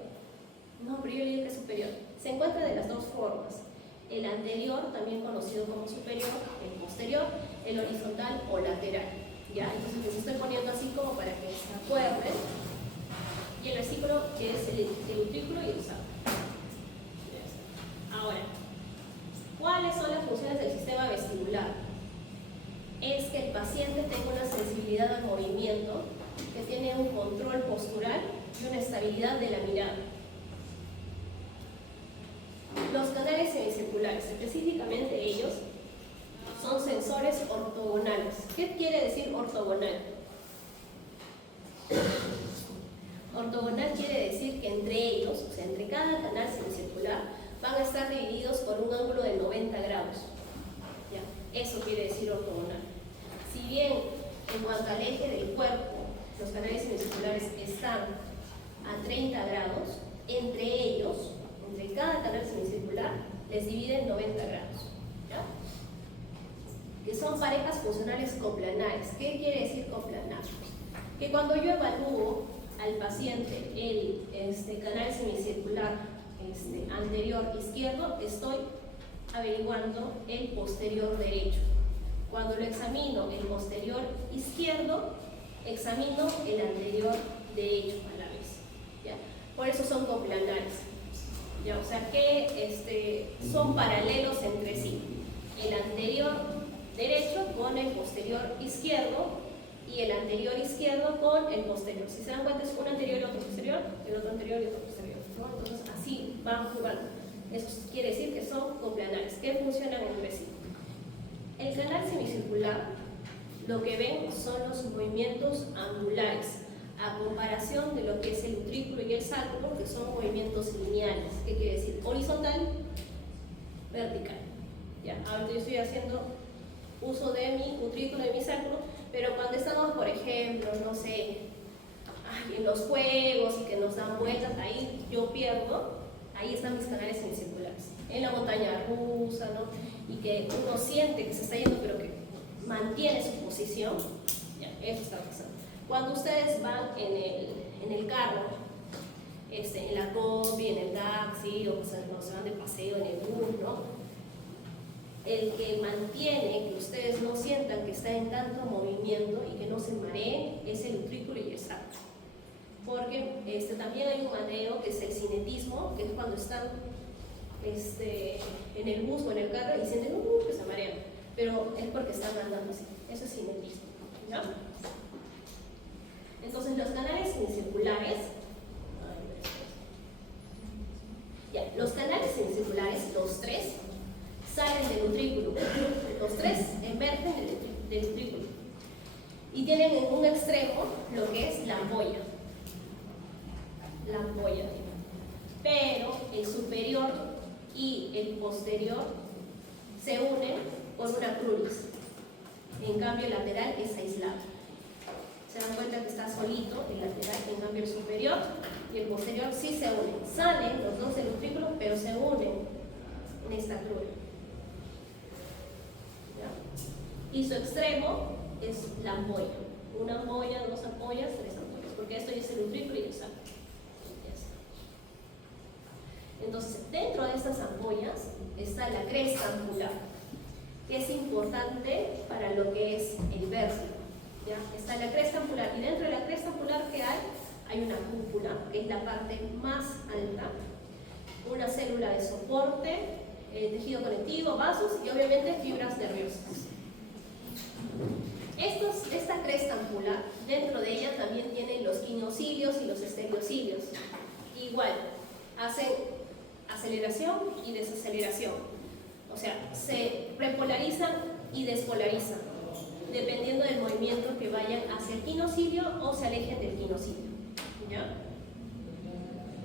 pero yo le digo que es superior. Se encuentra de las dos formas. El anterior, también conocido como superior, el posterior, el horizontal o lateral. ¿Ya? Entonces les estoy poniendo así como para que se acuerden. Y el versículo que es el utrículo y el sacro. Ahora, ¿cuáles son las funciones del sistema vestibular? Es que el paciente tenga una sensibilidad al movimiento, que tiene un control postural y una estabilidad de la mirada. Los canales semicirculares, específicamente ellos, son sensores ortogonales. ¿Qué quiere decir ortogonal? Ortogonal quiere decir que entre ellos, o sea, entre cada canal semicircular, van a estar divididos por un ángulo de 90 grados. ¿Ya? Eso quiere decir ortogonal. Si bien en cuanto al eje del cuerpo, los canales semicirculares están a 30 grados, entre ellos, entre cada canal semicircular, les dividen 90 grados. ¿Ya? Que son parejas funcionales coplanares. ¿Qué quiere decir coplanar? Que cuando yo evalúo al paciente el canal semicircular anterior izquierdo, estoy averiguando el posterior derecho. Cuando lo examino el posterior izquierdo, examino el anterior derecho a la vez. ¿Ya? Por eso son coplanares. ¿Ya? O sea que son paralelos entre sí. El anterior derecho con el posterior izquierdo y el anterior izquierdo con el posterior. Si se dan cuenta, es un anterior y otro posterior, el otro anterior y otro posterior, ¿no? Entonces así van jugando. Eso quiere decir que son coplanares, que funcionan entre sí. El canal semicircular, lo que ven son los movimientos angulares, a comparación de lo que es el utrículo y el sacro, que son movimientos lineales. ¿Qué quiere decir? Horizontal, vertical. ¿Ya? Ahorita yo estoy haciendo uso de mi utrículo y mi sacro, pero cuando estamos, por ejemplo, no sé, en los juegos y que nos dan vueltas, ahí yo pierdo, ahí están mis canales semicirculares. En la montaña rusa, ¿no? Y que uno siente que se está yendo, pero que mantiene su posición, ya, eso está pasando. Cuando ustedes van en el carro, en la combi, en el taxi, o cuando se van de paseo en el bus, ¿no? El que mantiene que ustedes no sientan que está en tanto movimiento y que no se mareen es el utrículo y el sacro. Porque también hay un mareo que es el cinetismo, que es cuando están en el bus o en el carro y sienten que se marean, pero es porque están andando así. Eso es cinetismo. ¿Ya? Entonces los canales semicirculares, los canales semicirculares, los tres, salen del utrículo. Los tres emergen del utrículo y tienen en un extremo lo que es la ampolla. La ampolla. Pero el superior y el posterior se unen por una cruz. En cambio el lateral es aislado. Se dan cuenta que está solito el lateral, en cambio el superior y el posterior sí se unen. Salen los dos del utrículo, pero se unen en esta cruz. Y su extremo es la ampolla. Una ampolla, dos ampollas, tres ampollas, porque esto es el utrículo y el sacro. Entonces, dentro de estas ampollas está la cresta angular, que es importante para lo que es el vértigo. ¿Ya? Está la cresta angular, y dentro de la cresta angular que hay una cúpula, que es la parte más alta, una célula de soporte, tejido conectivo, vasos y obviamente fibras nerviosas. Esta cresta angular, dentro de ella también tienen los quinocilios y los estereocilios. Igual, hacen aceleración y desaceleración. O sea, se repolarizan y despolarizan, dependiendo del movimiento que vayan hacia el quinocilio o se alejen del quinocilio. ¿Ya?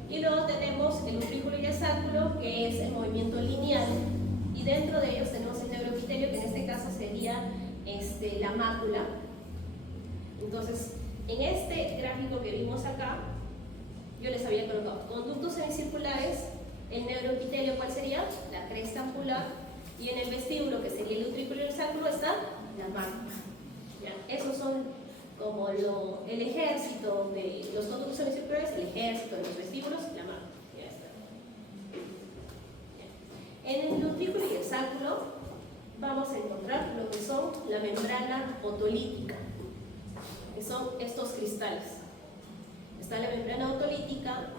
Y luego tenemos el utrículo y el sacro, que es el movimiento lineal, y dentro de ellos tenemos el neuroepitelio, que en este caso sería la mácula. Entonces, en este gráfico que vimos acá, yo les había colocado conductos semicirculares, el neuroepitelio, ¿cuál sería? La cresta angular, y en el vestíbulo, que sería el utrículo y el sacro, está la mácula. ¿Ya? Esos son como el ejército de los conductos semicirculares, el ejército de los vestíbulos, la mácula. Ya está. sacro, vamos a encontrar lo que son la membrana otolítica, que son estos cristales. Está la membrana otolítica,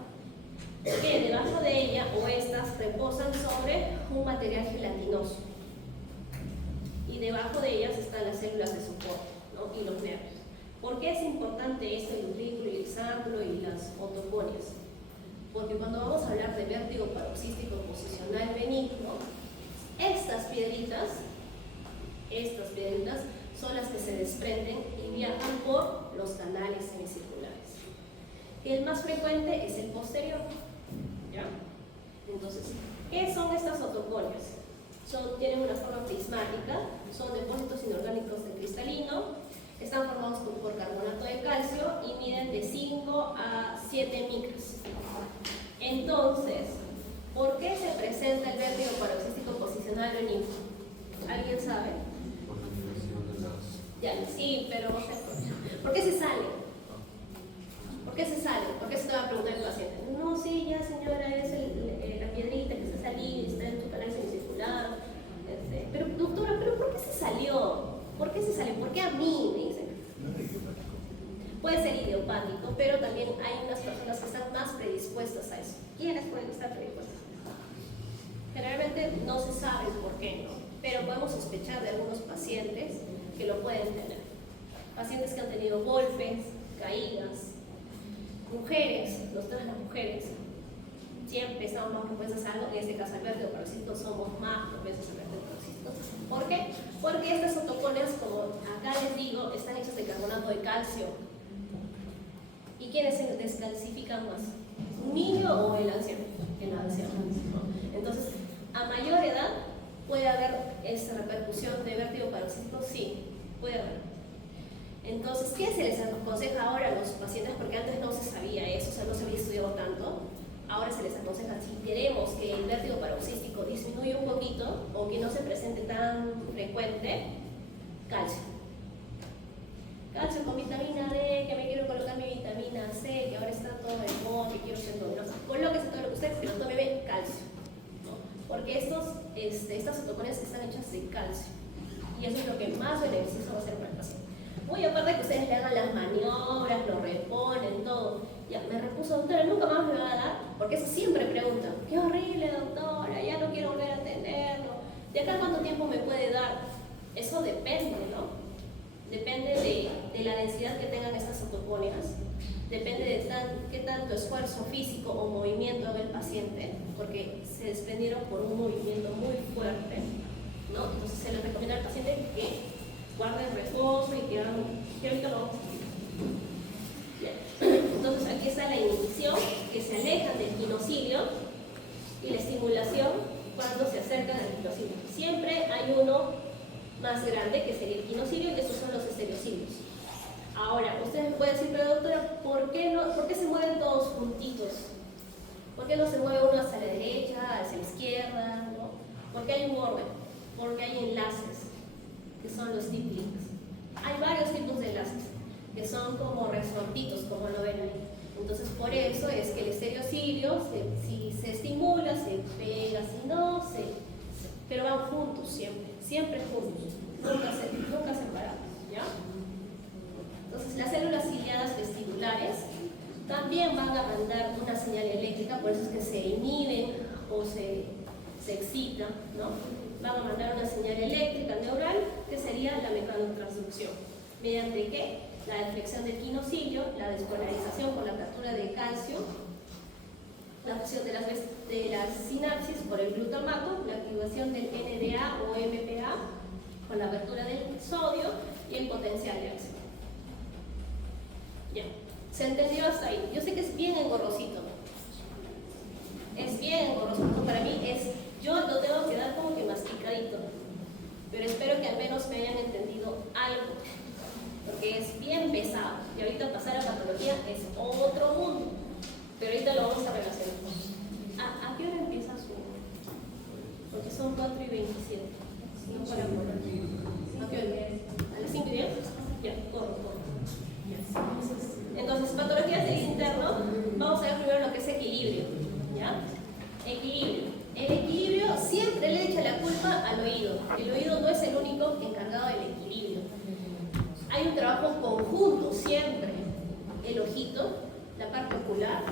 que debajo de ella, o estas, reposan sobre un material gelatinoso. Y debajo de ellas están las células de soporte, ¿no? Y los nervios. ¿Por qué es importante esto, el urículo y el sacro y las otoconias? Porque cuando vamos a hablar de vértigo paroxístico posicional benigno, estas piedritas son las que se desprenden y viajan por los canales semicirculares. El más frecuente es el posterior, ¿ya? Entonces, ¿qué son estas otoconias? Tienen una forma prismática, son depósitos inorgánicos de cristalino, están formados por carbonato de calcio y miden de 5 a 7 micras. Entonces, ¿por qué se presenta el vértigo paroxístico posicional benigno? ¿Alguien sabe? Por la inhibición de las... Ya, sí, pero ¿por qué se sale? ¿Por qué se sale? ¿Por qué se te va a preguntar el paciente? No, sí, ya señora, es la piedrita que se salió y está en tu canal semicircular. Pero doctora, ¿pero por qué se salió? ¿Por qué se salió? ¿Por qué a mí? Me dicen. Puede ser idiopático, pero también hay unas personas que están más predispuestas a eso. ¿Quiénes pueden estar predispuestas? Generalmente no se sabe por qué, ¿no? Pero podemos sospechar de algunos pacientes que lo pueden tener. Pacientes que han tenido golpes, caídas, mujeres, nosotras las mujeres, siempre estamos más propensos a algo, en este caso al vértigo paroxístico somos más propensos al vértigo paroxístico. ¿Por qué? Porque estas otoconias, como acá les digo, están hechas de carbonato de calcio. ¿Y quiénes se descalcifican más? ¿Un niño o el anciano? El anciano, ¿no? Entonces, a mayor edad puede haber esta repercusión de vértigo paroxístico, sí, puede haber. Entonces, ¿qué se les aconseja ahora a los pacientes? Porque antes no se sabía eso, o sea, no se había estudiado tanto. Ahora se les aconseja, si queremos que el vértigo paroxístico disminuya un poquito o que no se presente tan frecuente, calcio. Calcio con vitamina D, que me quiero colocar mi vitamina C, que ahora está todo de moda, que quiero ser novedosa. Colóquese todo lo que usted, pero tómeme calcio, ¿no? Porque estas otoconias están hechas de calcio. Y eso es lo que más beneficioso va a ser para el paciente. Muy aparte que ustedes le hagan las maniobras, lo reponen, todo. Ya, me repuso, doctora, nunca más me va a dar, porque eso siempre preguntan. Qué horrible, doctora, ya no quiero volver a tenerlo. ¿De acá cuánto tiempo me puede dar? Eso depende, ¿no? Depende de la densidad que tengan estas otoconias, depende de qué tanto esfuerzo físico o movimiento haga el paciente, porque se desprendieron por un movimiento muy fuerte, ¿no? Entonces se les recomienda al paciente que guarden reposo y que ahorita lo vamos a ver. Entonces aquí está la inhibición, que se alejan del quinocilio, y la estimulación cuando se acercan al quinocilio. Siempre hay uno más grande, que sería el quinocilio, y estos son los estereocilios. Ahora, ustedes me pueden decir, pero doctora, ¿por qué se mueven todos juntitos? ¿Por qué no se mueve uno hacia la derecha, hacia la izquierda? ¿No? Porque hay un orden, porque hay enlaces, que son los tip links. Hay varios tipos de enlaces, que son como resortitos, como lo ven ahí. Entonces, por eso es que el estereocilio, si se estimula, se pega, si no, pero van juntos siempre juntos, nunca separados, ¿ya? Entonces, las células ciliadas vestibulares también van a mandar una señal eléctrica, por eso es que se inhiben o se excitan, ¿no? Van a mandar una señal eléctrica neural, que sería la mecanotransducción. ¿Mediante qué? La deflexión del quinocilio, la despolarización por la captura de calcio, la fusión de las sinapsis por el glutamato, la activación del NDA o MPA con la apertura del sodio y el potencial de acción. Ya, ¿se entendió hasta ahí? Yo sé que es bien engorrosito. Es bien engorrosito. Para mí yo lo tengo que dar como que masticadito. Pero espero que al menos me hayan entendido algo. Porque es bien pesado. Y ahorita pasar a patología es otro mundo. Pero ahorita lo vamos a relacionar. ¿A qué hora empieza su? Porque son 4:27. No para correr. ¿A qué hora? ¿A las 5:10? Ya, corro. Entonces, patologías del interno, vamos a ver primero lo que es equilibrio. ¿Ya? Equilibrio. El equilibrio siempre le echa la culpa a la parte ocular,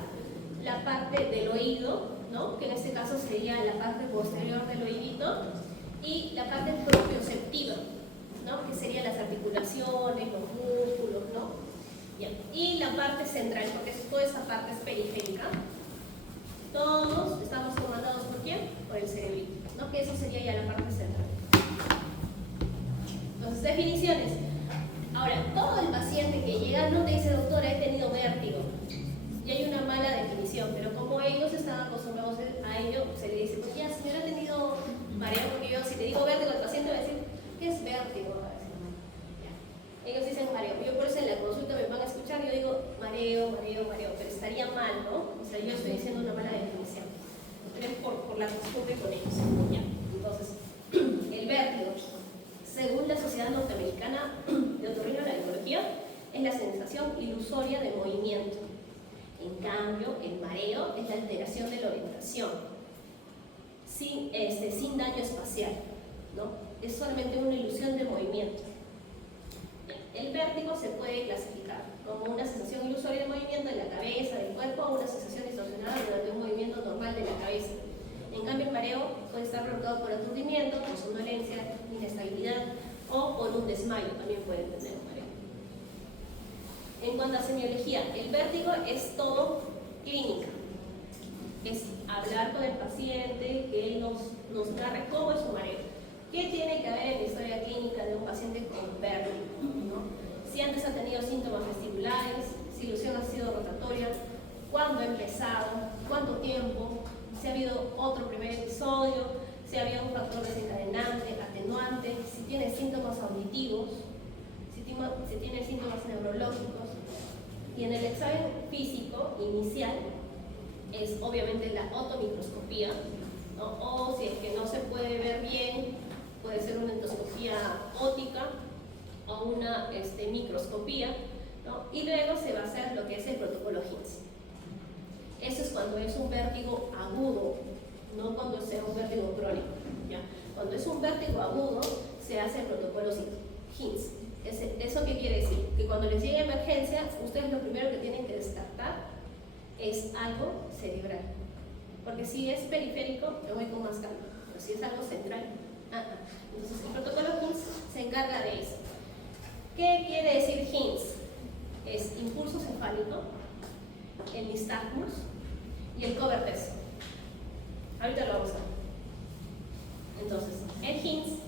la parte del oído, ¿no? Que en este caso sería la parte posterior del oídito, y la parte propioceptiva, ¿no? Que serían las articulaciones, los músculos, ¿no? Bien. Y la parte central, porque toda esta parte es periférica. Todos estamos comandados por quién? Por el cerebrito, ¿no? Que eso sería ya la parte central. Entonces, definiciones. Ahora, todo el paciente que llega no te dice, doctora, he tenido vértigo. Y hay una mala definición, pero como ellos están acostumbrados a ello, se le dice, pues ya, señora, ha tenido mareo, porque yo si te digo vértigo, el paciente va a decir, ¿qué es vértigo? Va a decir, ya. Ellos dicen mareo. Yo por eso en la consulta me van a escuchar, yo digo mareo, mareo, mareo, pero estaría mal, ¿no? O sea, yo estoy diciendo una mala definición. Pero es por la costumbre con ellos. Ya. Entonces, el vértigo, según la Sociedad Norteamericana de Otorrinolaringología, es la sensación ilusoria de movimiento. En cambio, el mareo es la alteración de la orientación, sin daño espacial, ¿no? Es solamente una ilusión de movimiento. El vértigo se puede clasificar como una sensación ilusoria de movimiento de la cabeza, del cuerpo, o una sensación distorsionada durante un movimiento normal de la cabeza. En cambio, el mareo puede estar provocado por aturdimiento, por somnolencia, inestabilidad o por un desmayo, también puede tener un mareo. En cuanto a semiología, el vértigo es todo clínica. Es hablar con el paciente, que él nos narre cómo es su mareo. ¿Qué tiene que haber en la historia clínica de un paciente con vértigo? ¿No? Si antes ha tenido síntomas vesticulares, si la ilusión ha sido rotatoria, cuándo ha empezado, cuánto tiempo, si ha habido otro primer episodio, si ha habido un factor desencadenante, atenuante, si tiene síntomas auditivos, si tiene síntomas neurológicos. Y en el examen físico inicial es obviamente la otomicroscopía, ¿no? O si es que no se puede ver bien, puede ser una endoscopía óptica o una microscopía, ¿no? Y luego se va a hacer lo que es el protocolo HINS. Eso es cuando es un vértigo agudo, no cuando sea un vértigo crónico, ¿ya? Cuando es un vértigo agudo, se hace el protocolo HINS. ¿Eso qué quiere decir? Que cuando les llegue emergencia, ustedes lo primero que tienen que descartar es algo cerebral. Porque si es periférico, me voy con más calma. Pero si es algo central, Entonces, el protocolo HINS se encarga de eso. ¿Qué quiere decir HINS? Es impulso cefálico, el nistagmus y el covertezo. Ahorita lo vamos a ver. Entonces, el HINS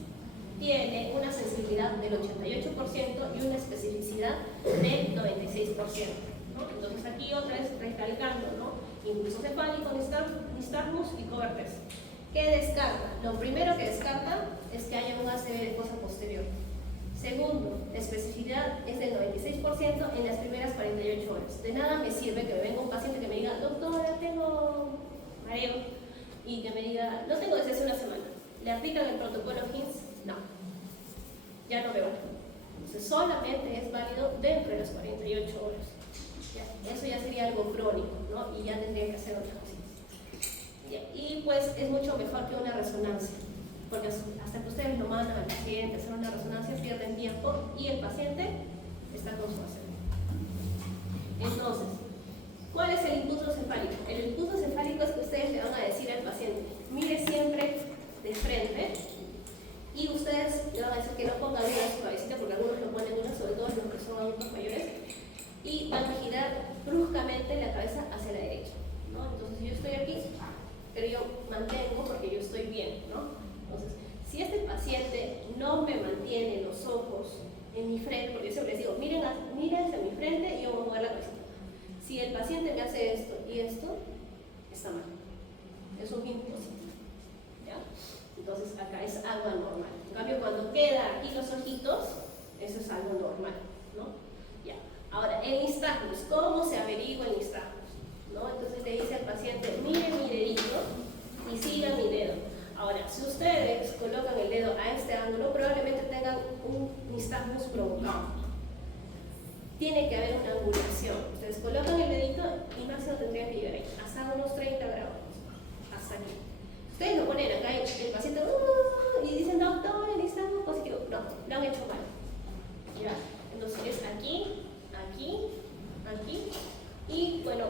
tiene una sensibilidad del 88% y una especificidad del 96%, ¿no? Entonces aquí otra vez recalcando, ¿no? Impulso cefálico, nistagmus y covertezo. ¿Qué descarta? Lo primero que descarta es que haya un ACV de fosa posterior. Segundo, la especificidad es del 96% en las primeras 48 horas. De nada me sirve que me venga un paciente que me diga, doctora, tengo mareo, y que me diga, lo tengo desde hace una semana. ¿Le aplican el protocolo HINS? No, ya no me vale. Entonces solamente es válido dentro de las 48 horas. ¿Ya? Eso ya sería algo crónico, ¿no? Y ya tendría que hacer otra cosa. Y pues es mucho mejor que una resonancia, porque hasta que ustedes lo mandan al paciente a hacer una resonancia pierden tiempo y el paciente está con su ACV. Entonces, ¿cuál es el impulso cefálico? El impulso cefálico es que ustedes le van a decir al paciente, mire siempre de frente, y ustedes le van a decir que no pongan una suavecita, porque algunos lo ponen una, sobre todo los que son adultos mayores, y van a girar bruscamente la cabeza hacia la derecha, ¿no? Entonces yo estoy aquí, pero yo mantengo porque yo estoy bien, ¿no? Entonces, si este paciente no me mantiene los ojos en mi frente, porque yo siempre les digo, miren hacia mi frente y yo voy a mover la cabeza. Si el paciente me hace esto y esto, está mal. Es un imposible, ¿ya? Entonces acá es algo anormal. En cambio, cuando queda aquí los ojitos, eso es algo normal, ¿no? Ya. Ahora, el nistagmus, ¿cómo se averigua el nistagmus? ¿No? Entonces le dice al paciente, mire mi dedito y siga mi dedo. Ahora, si ustedes colocan el dedo a este ángulo, probablemente tengan un nistagmus provocado. Tiene que haber una angulación. Ustedes colocan el dedito y máximo tendrían que llegar ahí, hasta unos 30 grados, hasta aquí. Ustedes lo ponen acá y el paciente y dicen, doctor, el nistagmus positivo. No, lo han hecho mal. ¿Ya? Entonces es aquí, aquí, aquí. Y bueno,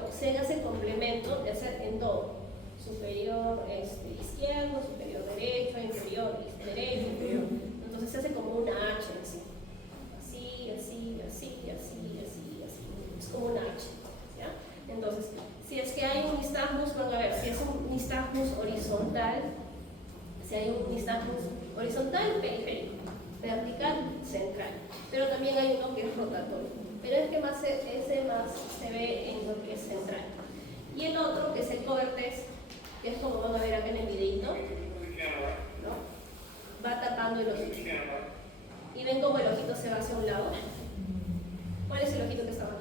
superior izquierdo, superior derecho, inferior derecho, inferior. Entonces se hace como una H así. Así, así, así, así, así, así. Es como una H. ¿Ya? Entonces, si es que hay un nistagmus, van a ver, si es un nistagmus horizontal, si hay un nistagmus horizontal, periférico, vertical, central. Pero también hay uno que es rotatorio. Pero es que ese más se ve en lo que es central. Y el otro, que es el covertex, que es como van a ver acá en el videito, ¿no? Va tapando el ojito. Y ven cómo el ojito se va hacia un lado. ¿Cuál es el ojito que está abajo?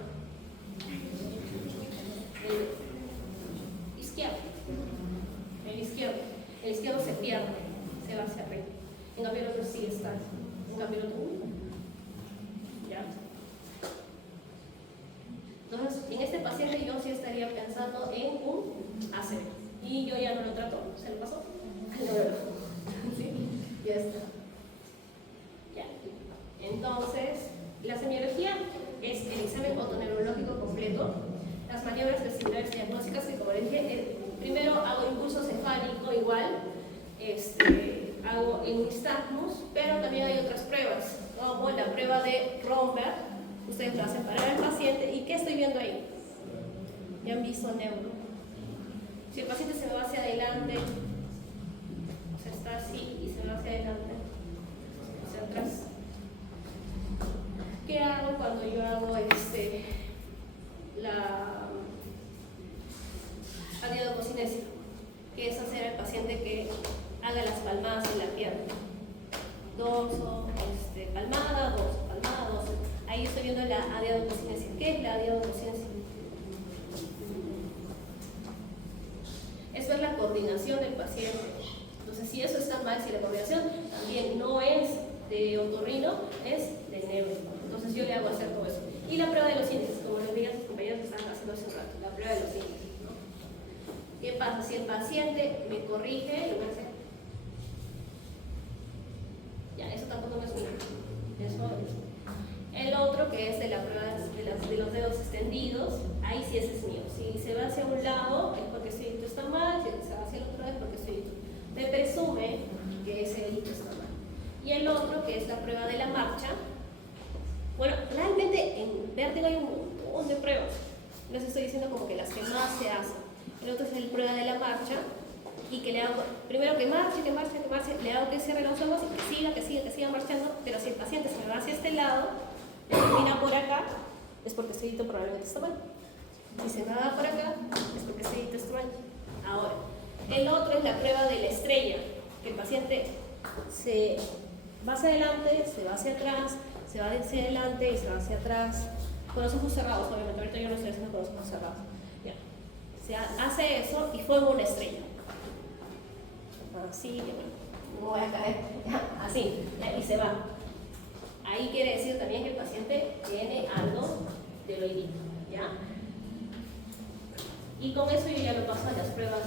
El izquierdo. El izquierdo. El izquierdo se pierde, se va hacia arriba. En cambio el otro sí está. En cambio el otro ¿ya? Entonces, en este paciente yo sí estaría pensando en un ACV. Y yo ya no lo trato, ¿se lo pasó? Al neurólogo. ¿Sí? Ya está. Ya. Entonces, la semiología es el examen otoneurológico completo, las maniobras vestibulares diagnósticas, que como les dije, primero hago impulso cefálico igual, hago en nistagmus, pero también hay otras pruebas, como la prueba de Romberg. Ustedes la hacen parar al paciente. ¿Y qué estoy viendo ahí? Ya han visto neuro. Si el paciente se va hacia adelante, o sea, está así y se va hacia adelante, hacia atrás. ¿Qué hago cuando yo hago la adiadococinesia? Que es hacer al paciente que haga las palmadas en la pierna. Dorso, palmada, dorso, palmada, dorso. Ahí estoy viendo la adiadococinesia. ¿Qué es la adiadococinesia? Es ver la coordinación del paciente. Entonces, si eso está mal, si la coordinación también no es de otorrino, es de neuro. Entonces, yo le hago hacer todo eso. Y la prueba de los índices, como les dije a sus compañeros que estaban haciendo hace un rato, la prueba de los índices, ¿no? ¿Qué pasa? Si el paciente me corrige, lo voy a hacer. Ya, eso tampoco me es mío. Eso es. El otro, que es de la prueba de los dedos extendidos, ahí sí ese es mío. Si se va hacia un lado es porque ese hito está mal, si se va hacia el otro es porque ese hito me presume que ese hito está mal. Y el otro, que es la prueba de la marcha. Bueno, realmente en vértigo hay un montón de pruebas. Les estoy diciendo como que las que más se hacen. El otro es la prueba de la marcha, y que le hago, primero que marche, le hago que cierre los ojos y que siga marchando, pero si el paciente se me va hacia este lado, me termina por acá, es porque ese hito probablemente está mal. Si se me va por acá, es porque ese hito está mal. Ahora, el otro es la prueba de la estrella, que el paciente se va hacia adelante, se va hacia atrás, se va hacia adelante y se va hacia atrás, con los ojos cerrados, obviamente, ahorita yo no estoy haciendo con los ojos cerrados. Ya. Se hace eso y forma una estrella. Así, no voy a caer, así, y se va. Ahí quiere decir también que el paciente tiene algo del oídito, ¿ya? Y con eso yo ya lo paso a las pruebas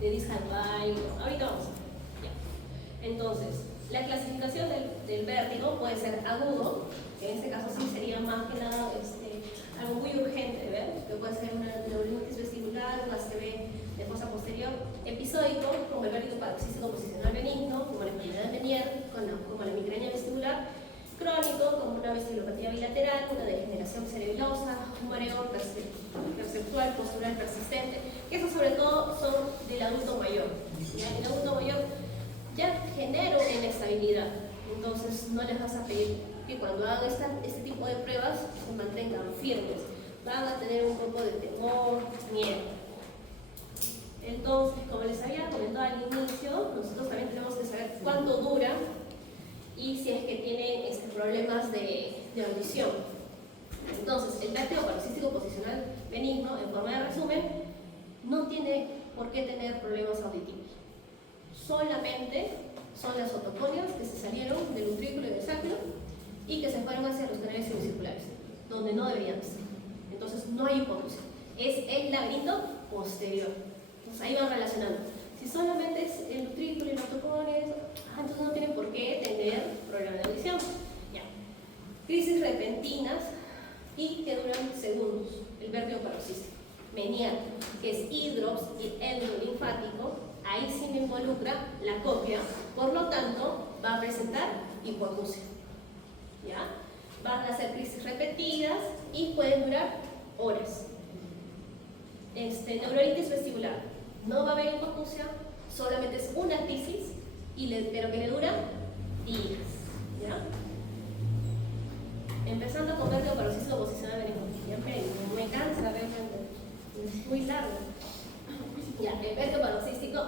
de Disc-Handway. Ahorita vamos. Ya. Entonces, la clasificación del vértigo puede ser agudo, que en este caso sí sería más que nada algo muy urgente, ¿ver? Que puede ser una neuronitis vestibular, una ACV de fosa posterior, episódico, como el vértigo paroxístico posicional benigno, como la enfermedad de Meniere, como la migraña vestibular, crónico, como una vestilopatía bilateral, una degeneración cerebelosa, un mareo perceptual, postural persistente, que eso sobre todo son del adulto mayor. ¿Ya? El adulto mayor ya genera una inestabilidad, entonces no les vas a pedir que cuando hagan este tipo de pruebas se mantengan firmes, van a tener un poco de temor, miedo. Entonces, como les había comentado al inicio, nosotros también tenemos que saber cuánto dura y si es que tienen problemas de audición. Entonces, el vértigo paroxístico posicional benigno, en forma de resumen, no tiene por qué tener problemas auditivos. Solamente son las otoconias que se salieron del utrículo y del sacro y que se fueron hacia los canales semicirculares, donde no deberían estar. Entonces, no hay hipoclusia. Es el laberinto posterior. Entonces, ahí van relacionando. Si solamente es el utrículo y los otoconias, entonces no tienen por qué tener problemas de audición. Ya. Crisis repentinas y que duran segundos, el vértigo paroxístico. menial, que es hidrops y endolinfático, ahí sí me involucra la copia, por lo tanto va a presentar hipoacusia. ¿Ya? Van a ser crisis repetidas y pueden durar horas. Neurolitis vestibular, no va a haber hipoacusia, solamente es una tisis, pero que le dura días. ¿Ya? Empezando con vértigo posicional siempre me cansa realmente, es muy largo. Ya, el vértigo paroxístico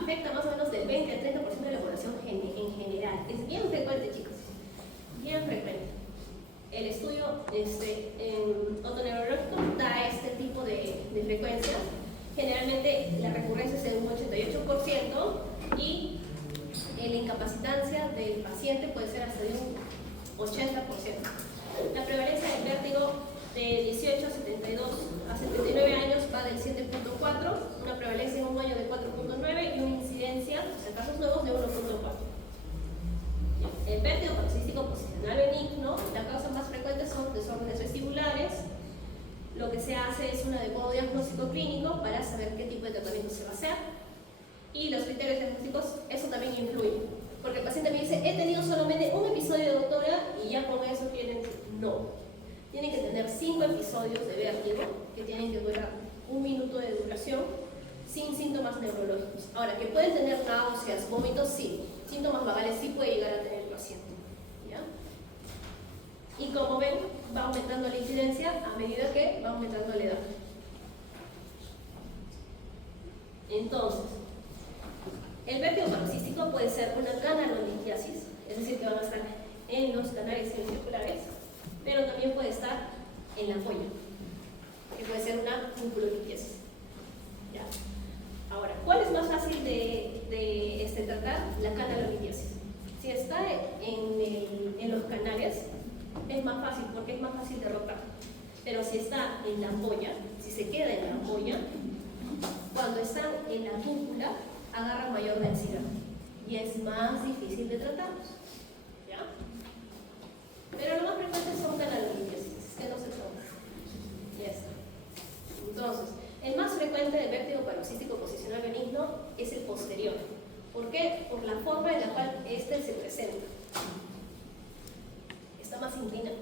afecta más o menos del 20 al 30% de la población en general. Es bien frecuente, chicos, bien frecuente. El estudio otoneurológico da este tipo de frecuencias. Generalmente la recurrencia es de un 88% y la incapacitancia del paciente puede ser hasta de un 80%. La prevalencia del vértigo de 18 a 72 a 79 años va del 7.4, una prevalencia en un año de 4.9 y una incidencia, en casos nuevos, de 1.4. El vértigo paroxístico posicional benigno, las causas más frecuentes son desórdenes vestibulares. Lo que se hace es un adecuado diagnóstico clínico para saber qué tipo de tratamiento se va a hacer. Y los criterios diagnósticos, eso también influye. Porque el paciente me dice, he tenido solamente un episodio, doctora, y ya con eso tienen. No. Tienen que tener 5 episodios de vértigo, que tienen que durar 1 minuto de duración, sin síntomas neurológicos. Ahora, que pueden tener náuseas, vómitos, sí. Síntomas vagales sí puede llegar a tener el paciente. ¿Ya? Y como ven, va aumentando la incidencia a medida que va aumentando la edad. Entonces, el vértigo paroxístico puede ser una canalolitiasis, es decir, que van a estar en los canales semicirculares, pero también puede estar en la ampolla, que puede ser una punculolitiasis. ¿Ya? Ahora, ¿cuál es más fácil de tratar? La canalolitiasis. Si está en los canales, es más fácil porque es más fácil de rotar. Pero si está en la ampolla, si se queda en la ampolla, cuando están en la cúpula, agarra mayor densidad y es más difícil de tratarlos. ¿Ya? Pero lo más frecuente son canalolitiasis, que no se toman. Ya está. Entonces, el más frecuente del vértigo paroxístico posicional benigno es el posterior. ¿Por qué? Por la forma en la cual este se presenta. Está más inclinado.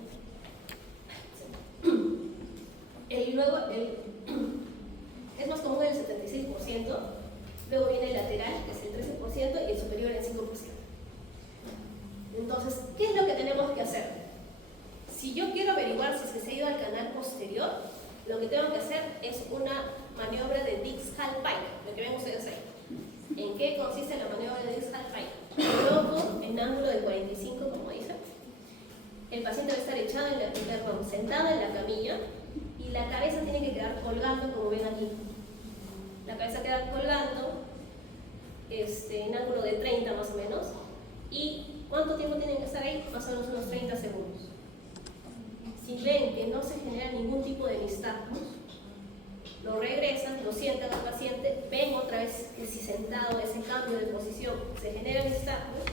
Es más común el 76%, luego viene el lateral, que es el 13%, y el superior el 5%. Entonces, ¿qué es lo que tenemos que hacer? Si yo quiero averiguar si es que se ha ido al canal posterior, lo que tengo que hacer es una maniobra de Dix-Hallpike, lo que ven ustedes ahí. ¿En qué consiste la maniobra de Dix-Hallpike? Coloco en ángulo de 45, como dice. El paciente va a estar echado sentado en la camilla y la cabeza tiene que quedar colgando, como ven aquí. La cabeza queda colgando en ángulo de 30 más o menos. ¿Y cuánto tiempo tienen que estar ahí? Más o menos unos 30 segundos. Si ven que no se genera ningún tipo de nistagmus, lo regresan, lo sientan al paciente, ven otra vez que si sentado ese cambio de posición se genera nistagmus.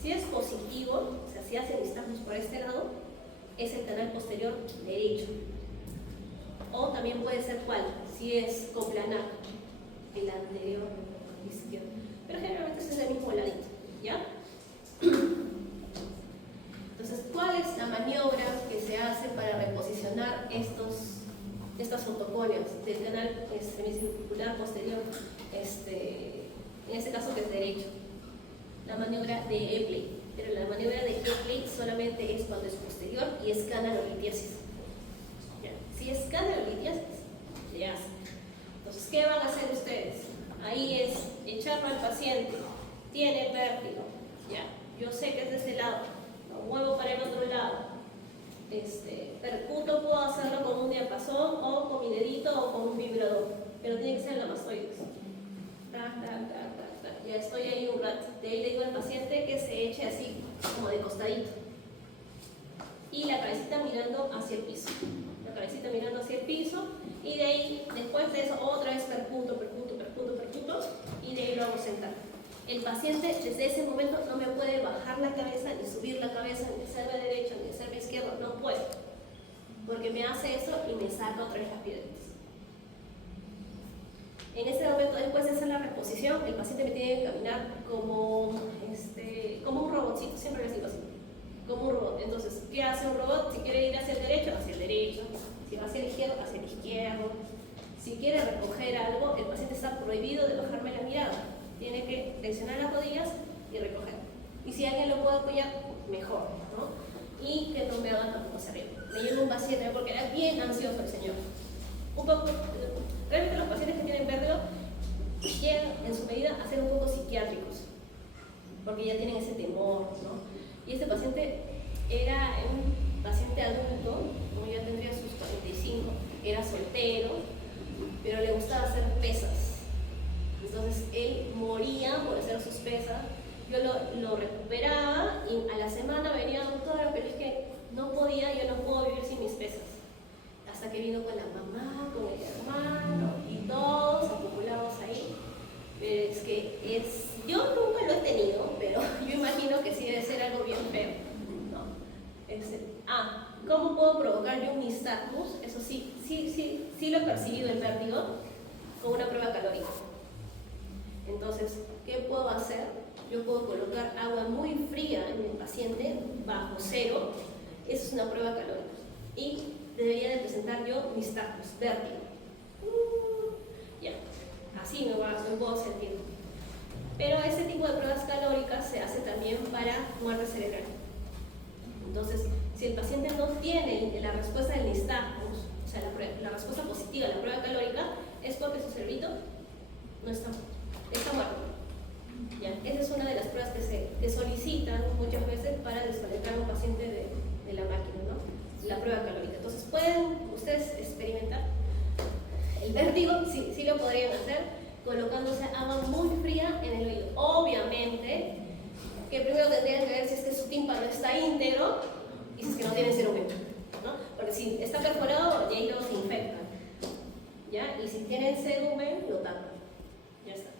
Si es positivo, o sea, si hace nistagmus por este lado, es el canal posterior derecho. O también puede ser cuál, si es coplanar, el anterior izquierdo. Pero generalmente es el mismo ladito, ¿ya? Entonces, ¿cuál es la maniobra que se hace para reposicionar estas fotoconias del canal semicircular posterior, en este caso que es derecho? La maniobra de Epley, pero la maniobra de Epley solamente es cuando es posterior y es canalolitiasis. Si es canalolitiasis, se hace. Entonces, ¿qué van a hacer ustedes? Ahí es echarlo al paciente, tiene vértigo, ya, yo sé que es de ese lado, lo muevo para el otro lado, percuto, puedo hacerlo con un diapasón o con mi dedito o con un vibrador, pero tiene que ser en la mastoides. Ya estoy ahí un rato, de ahí le digo al paciente que se eche así, como de costadito, y la cabecita mirando hacia el piso. La cabecita mirando hacia el piso, y de ahí, después de eso, otra vez percuto, y de ahí lo hago sentar. El paciente desde ese momento no me puede bajar la cabeza, ni subir la cabeza, ni hacerme derecho, ni hacerme izquierdo, no puede. Porque me hace eso y me saca otra vez las piedritas. En ese momento, después de hacer la reposición, el paciente me tiene que caminar como un robotcito, siempre lo digo así, como un robot. Entonces, ¿qué hace un robot? Si quiere ir hacia el derecho, hacia el derecho. Si va hacia el izquierdo, hacia el izquierdo. Si quiere recoger algo, el paciente está prohibido de bajarme la mirada. Tiene que flexionar las rodillas y recoger. Y si alguien lo puede apoyar, mejor, ¿no? Y que no me hagan tampoco hacia arriba. Me llegó un paciente porque era bien ansioso el señor. Un poco, realmente los pacientes que tienen vértigo llegan en su medida a ser un poco psiquiátricos, porque ya tienen ese temor, ¿no? Y este paciente era un paciente adulto, como ya tendría sus 45, era soltero, pero le gustaba hacer pesas. Entonces él moría por hacer sus pesas. Yo lo recuperaba y a la semana venía doctora, pero es que no podía, yo no puedo vivir sin mis pesas. Hasta que vino con la mamá, con el hermano y todos acumulados ahí. Pero es que yo nunca lo he tenido, pero yo imagino que sí debe ser algo bien feo, ¿no? ¿Cómo puedo provocar yo un nistagmus? Eso sí lo he percibido el vértigo con una prueba calórica. Entonces, ¿qué puedo hacer? Yo puedo colocar agua muy fría en el paciente, bajo cero. Eso es una prueba calórica. Y debería de presentar yo nistagmus, vértigo. Ya, así me puedo sentir. Pero ese tipo de pruebas calóricas se hace también para muerte cerebral. Entonces, si el paciente no tiene la respuesta del nistagmus, o sea, la respuesta positiva a la prueba calórica, es porque su cerebrito no está muerto. ¿Ya? Esa es una de las pruebas que solicitan muchas veces para desconectar a un paciente de la máquina, ¿no? La prueba calórica. Entonces, pueden ustedes experimentar el vértigo, sí lo podrían hacer, colocándose agua muy fría en el oído. Obviamente, que primero tendrían que ver si es que su tímpano está íntegro y si es que no tiene cerumen, ¿no? Porque si está perforado, ya ahí luego se infecta, ¿ya? Y si tienen cerumen, lo tapan. Ya está.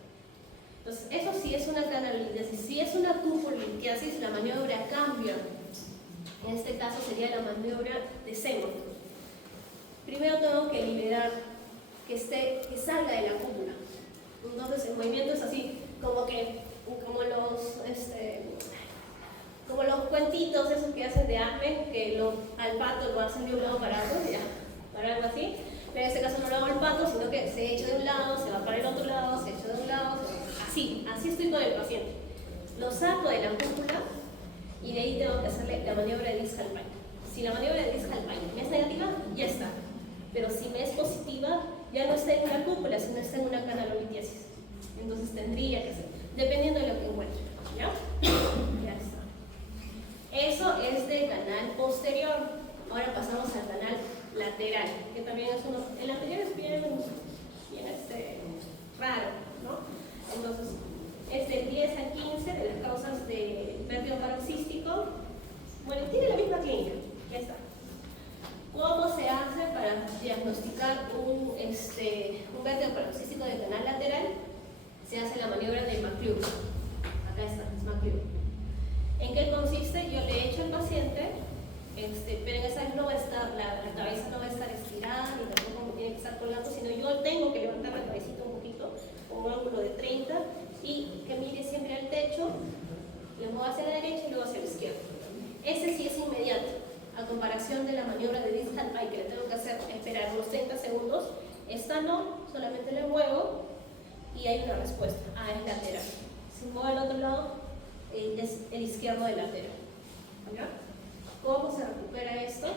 Entonces, eso sí es una canalitiasis. Si es una tubulitiasis, la maniobra cambia. En este caso sería la maniobra de Semon. Primero tengo que liberar, que salga de la cúpula. Entonces el movimiento es así, como los cuentitos esos que hacen de Acme, que al pato lo hacen de un lado para otro, ya, para algo así. Pero en este caso no lo hago al pato, sino que se echa de un lado, se va para el otro lado, se echa de un lado, así estoy con el paciente. Lo saco de la cúpula y de ahí tengo que hacerle la maniobra de discal pine. Si la maniobra de discal pine me es negativa, ya está. Pero si me es positiva, ya no está en una cúpula, sino está en una canalolitiasis. Entonces tendría que ser, dependiendo de lo que encuentre. ¿Ya? Ya está. Eso es del canal posterior. Ahora pasamos al canal lateral, que también es uno. El anterior es bien raro, ¿no? Entonces, es del 10 al 15 de las causas de vértigo paroxístico. Bueno, tiene la misma clínica, ya está. ¿Cómo se hace para diagnosticar un vértigo paroxístico del canal lateral? Se hace la maniobra de McClure. Acá está, es McClure. ¿En qué consiste? Yo le echo al paciente, pero en esa no va a estar, la cabeza no va a estar estirada, ni tampoco me tiene que estar colgando, sino yo tengo que levantar la cabecita un poquito, con un ángulo de 30, y que mire siempre al techo, le muevo hacia la derecha y luego hacia la izquierda. Ese sí es inmediato, a comparación de la maniobra de distal pine, que le tengo que hacer esperar unos 30 segundos. Esta no, solamente le muevo y hay una respuesta. Es lateral. Si muevo al otro lado, es el izquierdo del lateral. ¿Ya? ¿Cómo se recupera esto?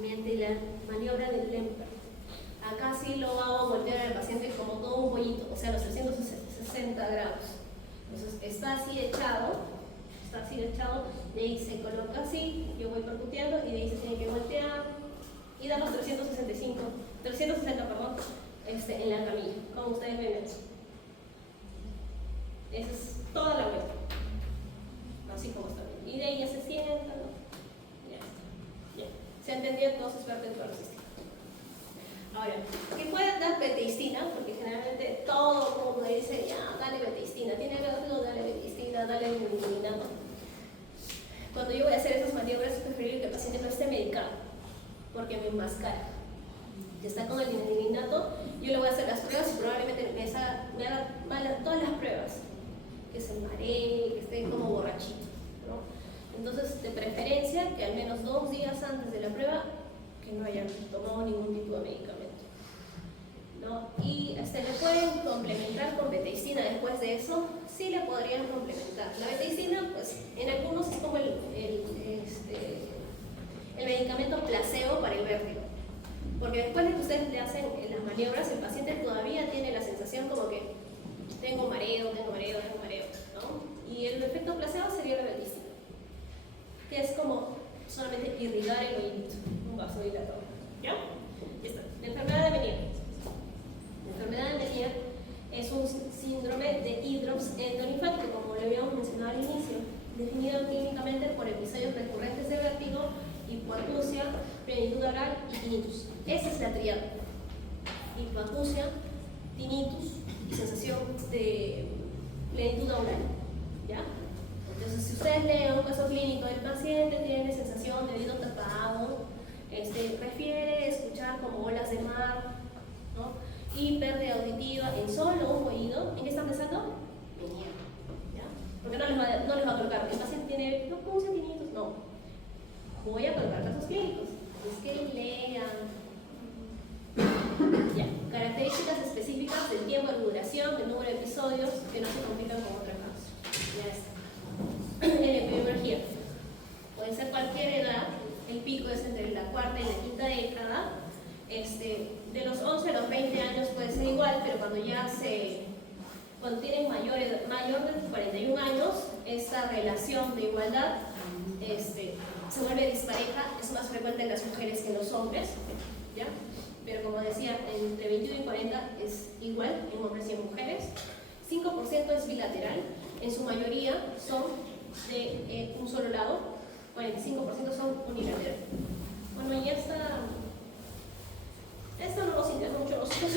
Mediante la maniobra del Lemper. Acá sí lo hago voltear al paciente como todo un pollito, o sea, los 360 grados. Entonces está así echado, de ahí se coloca así, yo voy percutiendo y de ahí se tiene que voltear y dar los 360, en la camilla, como ustedes ven eso. Esa es toda la vuelta, así como está. Y de ahí ya se sienta, ¿no? Ya está. Ya. ¿Se entendió entonces vértigo paroxístico? Ahora, ¿qué puede dar beteistina? Porque generalmente todo el mundo dice, ya, dale beteistina, tiene vértigo, dale beteistina, dale nilotinib. Cuando yo voy a hacer esas maniobras, es preferible que el paciente no esté medicado, porque me enmascara. Si está con el nilotinib, yo le voy a hacer las pruebas y probablemente que se maree, que esté como borrachito, ¿no? Entonces, de preferencia, que al menos 2 días antes de la prueba, que no hayan tomado ningún tipo de medicamento, ¿no? Y le pueden complementar con beteicina después de eso, sí le podrían complementar. La beteicina, pues, en algunos es como el medicamento placebo para el vértigo. Porque después de que ustedes le hacen las maniobras, el paciente todavía tiene la sensación como que tengo mareo, ¿no? Y el efecto placebo sería la beteicina, que es como solamente irrigar el oído, un vasodilatador. ¿Ya? Ya está. La enfermedad de Meniere. La enfermedad de Meniere es un síndrome de hidrops endolinfático, como lo habíamos mencionado al inicio, definido clínicamente por episodios recurrentes de vértigo, hipoacusia, plenitud oral y tinnitus. Esa es la tríada: hipoacusia, tinnitus y sensación de plenitud oral. ¿Ya? Entonces, si ustedes leen un caso clínico del paciente, tiene sensación de oído tapado, prefiere escuchar como olas de mar, ¿no? Y pérdida auditiva en solo un oído, ¿en qué están pensando? Meniere. ¿Ya? Porque no les va a colocar, el paciente tiene hipoacusia, tinnitus, no. Voy a colocar casos clínicos. Es que lean. Ya. Características específicas del tiempo de duración, del número de episodios que no se complican con otra causa. Ya está. En epidemiología. Puede ser cualquier edad. El pico es entre la cuarta y la quinta década. De los 11 a los 20 años puede ser igual, pero cuando tienen mayor de 41 años, esta relación de igualdad se vuelve dispareja, es más frecuente en las mujeres que en los hombres, ¿ya? Pero como decía, entre 21 y 40 es igual en hombres y en mujeres. 5% es bilateral, en su mayoría son de un solo lado, 45% son unilateral. Bueno, ya está. Esto no nos interesa mucho a nosotros.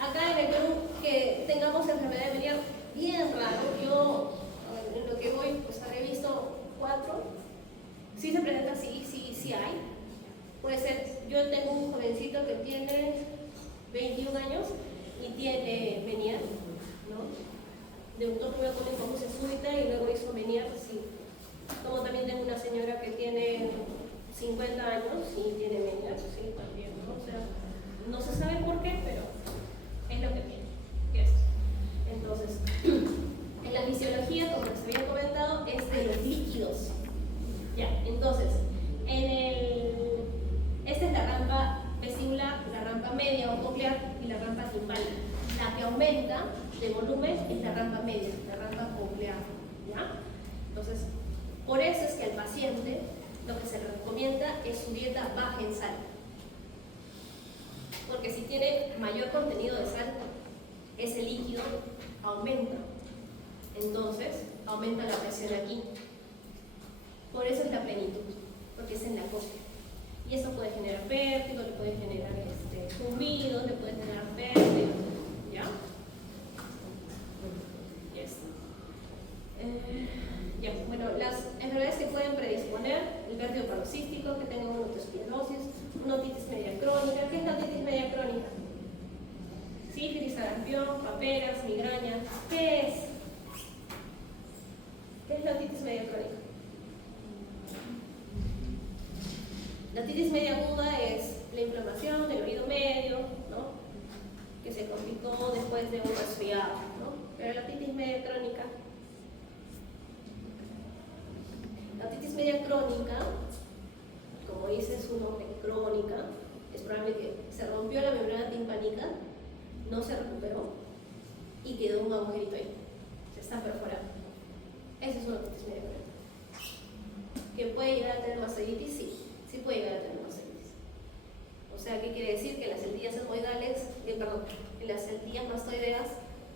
Acá en el Perú, que tengamos enfermedad de Meniere, bien raro. Yo, en lo que voy, pues habré visto 4. Sí se presenta, sí hay. Puede ser, yo tengo un jovencito que tiene 21 años y tiene Meniere, ¿no? Debutó primero con hipoacusia súbita y luego hizo Meniere, sí. Como también tengo una señora que tiene 50 años y tiene Meniere, sí, también, ¿no? O sea, no se sabe por qué, pero es lo que tiene. ¿Qué es? Entonces, en la fisiología, como les había comentado, es de los líquidos. Ya, entonces, esta es la rampa vestibular, la rampa media o coclear y la rampa timpánica. La que aumenta de volumen es la rampa media, la rampa coclear. ¿Ya? Entonces, por eso es que al paciente lo que se le recomienda es su dieta baja en sal. Porque si tiene mayor contenido de sal, ese líquido aumenta. Entonces, aumenta la presión aquí. Por eso es la plenitud, porque es en la cóclea. Y eso puede generar vértigo, le puede generar zumbido, le puede generar vértigo. ¿Ya? Yes. Ya, bueno, las enfermedades que pueden predisponer: el vértigo paroxístico, que tenga una otoesclerosis, una otitis media crónica. ¿Qué es la otitis media crónica? Sífilis, sarampión, paperas, migraña. ¿Qué es? ¿Qué es la otitis media crónica? La otitis media aguda es la inflamación del oído medio, ¿no? Que se complicó después de un resfriado, ¿no? Pero la otitis media crónica, como dice su nombre, crónica, es probable que se rompió la membrana timpánica, no se recuperó y quedó un agujerito ahí, está perforado. Esa es una otitis media crónica. ¿Que puede llegar a tener mastitis? Sí puede llegar a tener mastitis. O sea, ¿qué quiere decir? Que en las celtillas etmoidales, en las celtillas mastoideas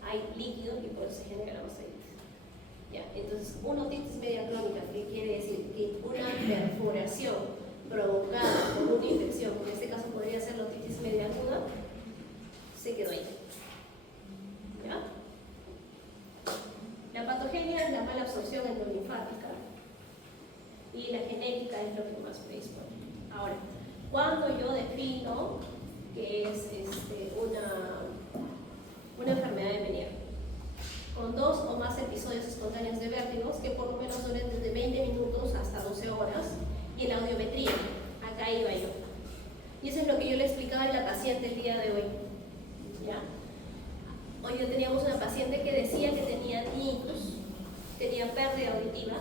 hay líquido y por eso se genera la mastitis. Ya, entonces, una otitis media crónica, ¿qué quiere decir? Que una perforación provocada por una infección, en este caso podría ser la otitis media aguda, se quedó ahí. ¿Ya? La patogenia es la mala absorción endolinfática y la genética es lo que más predispone. Ahora, cuando yo defino que es una enfermedad de Meniere con 2 o más episodios Hoy día teníamos una paciente que decía que tenía tinnitus, tenía pérdida auditiva,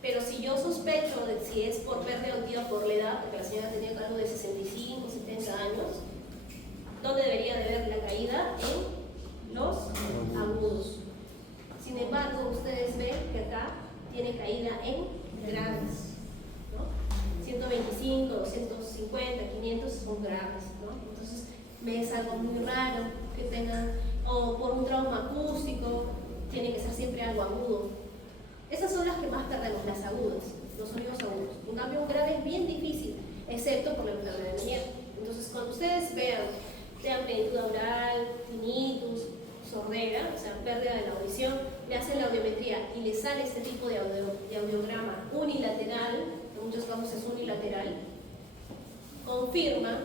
pero si yo sospecho de si es por pérdida auditiva por la edad, porque la señora tenía algo de 65, 70 años, ¿dónde debería de ver la caída? En los agudos. Sin embargo, ustedes ven que acá tiene caída en graves, ¿no? 125, 250, 500 son graves, ¿no? Entonces, me es algo muy raro que tengan, o por un trauma acústico, tiene que ser siempre algo agudo. Esas son las que más perdemos, las agudas, los sonidos agudos. En cambio, un grave es bien difícil, excepto por la enfermedad de Meniere. Entonces, cuando ustedes vean, sean plenitud aural, tinnitus, sordera, o sea, pérdida de la audición, le hacen la audiometría y le sale este tipo de audiograma unilateral, en muchos casos es unilateral, confirma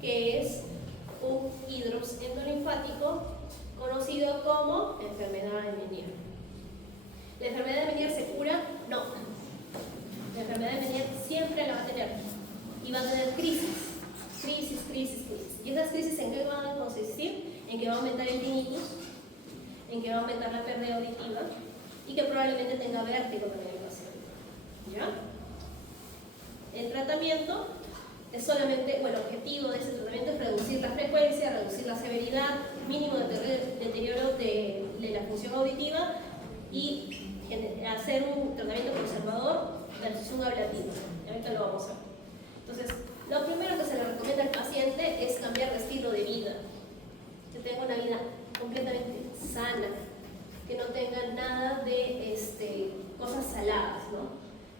que es un hidrops endolinfático conocido como enfermedad de Meniere. ¿La enfermedad de Meniere se cura? No. La enfermedad de Meniere siempre la va a tener y va a tener crisis. ¿Y esas crisis en qué van a consistir? En que va a aumentar el tinnitus, en que va a aumentar la pérdida auditiva y que probablemente tenga vértigo también el paciente. ¿Ya? El tratamiento es solamente, bueno, el objetivo de ese tratamiento es reducir la frecuencia, reducir la severidad, mínimo de deterioro de la función auditiva y hacer un tratamiento conservador de la función ablativa. Ahorita lo vamos a ver. Entonces, lo primero que se le recomienda al paciente es cambiar de estilo de vida, que tenga una vida completamente sana, que no tenga nada de cosas saladas, ¿no?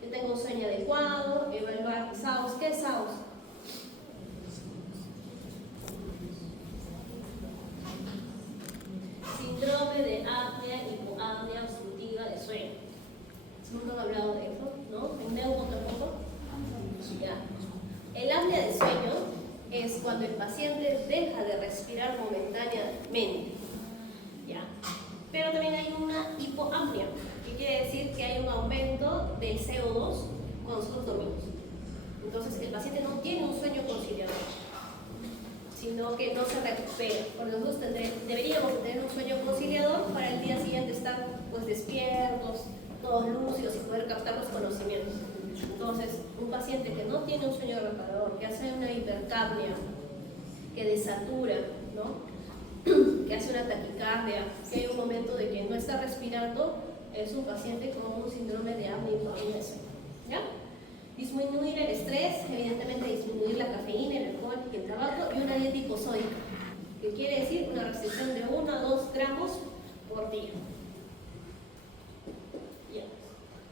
Que tenga un sueño adecuado, evaluar SAOS. ¿Qué es SAOS? Síndrome de apnea, hipoapnea obstructiva de sueño. Nunca han hablado de eso, ¿no? En neumo tampoco. Ya. El apnea de sueño es cuando el paciente deja de respirar momentáneamente, ¿ya? Pero también hay una hipoapnea, que quiere decir que hay un aumento del CO2 con sus dormidos. Entonces el paciente no tiene un sueño conciliador, sino que no se recupera. Por lo tanto, deberíamos tener un sueño conciliador para el día siguiente estar pues despiertos, todos lúcidos y poder captar los conocimientos. Entonces, un paciente que no tiene un sueño reparador, que hace una hipercapnia, que desatura, ¿no? Que hace una taquicardia, que hay un momento de que no está respirando, es un paciente con un síndrome de apnea hipoapnea de sueño. ¿Ya? Disminuir el estrés, evidentemente disminuir la cafeína, el alcohol y el tabaco, y una dieta hiposódica, que quiere decir una restricción de 1 a 2 gramos por día.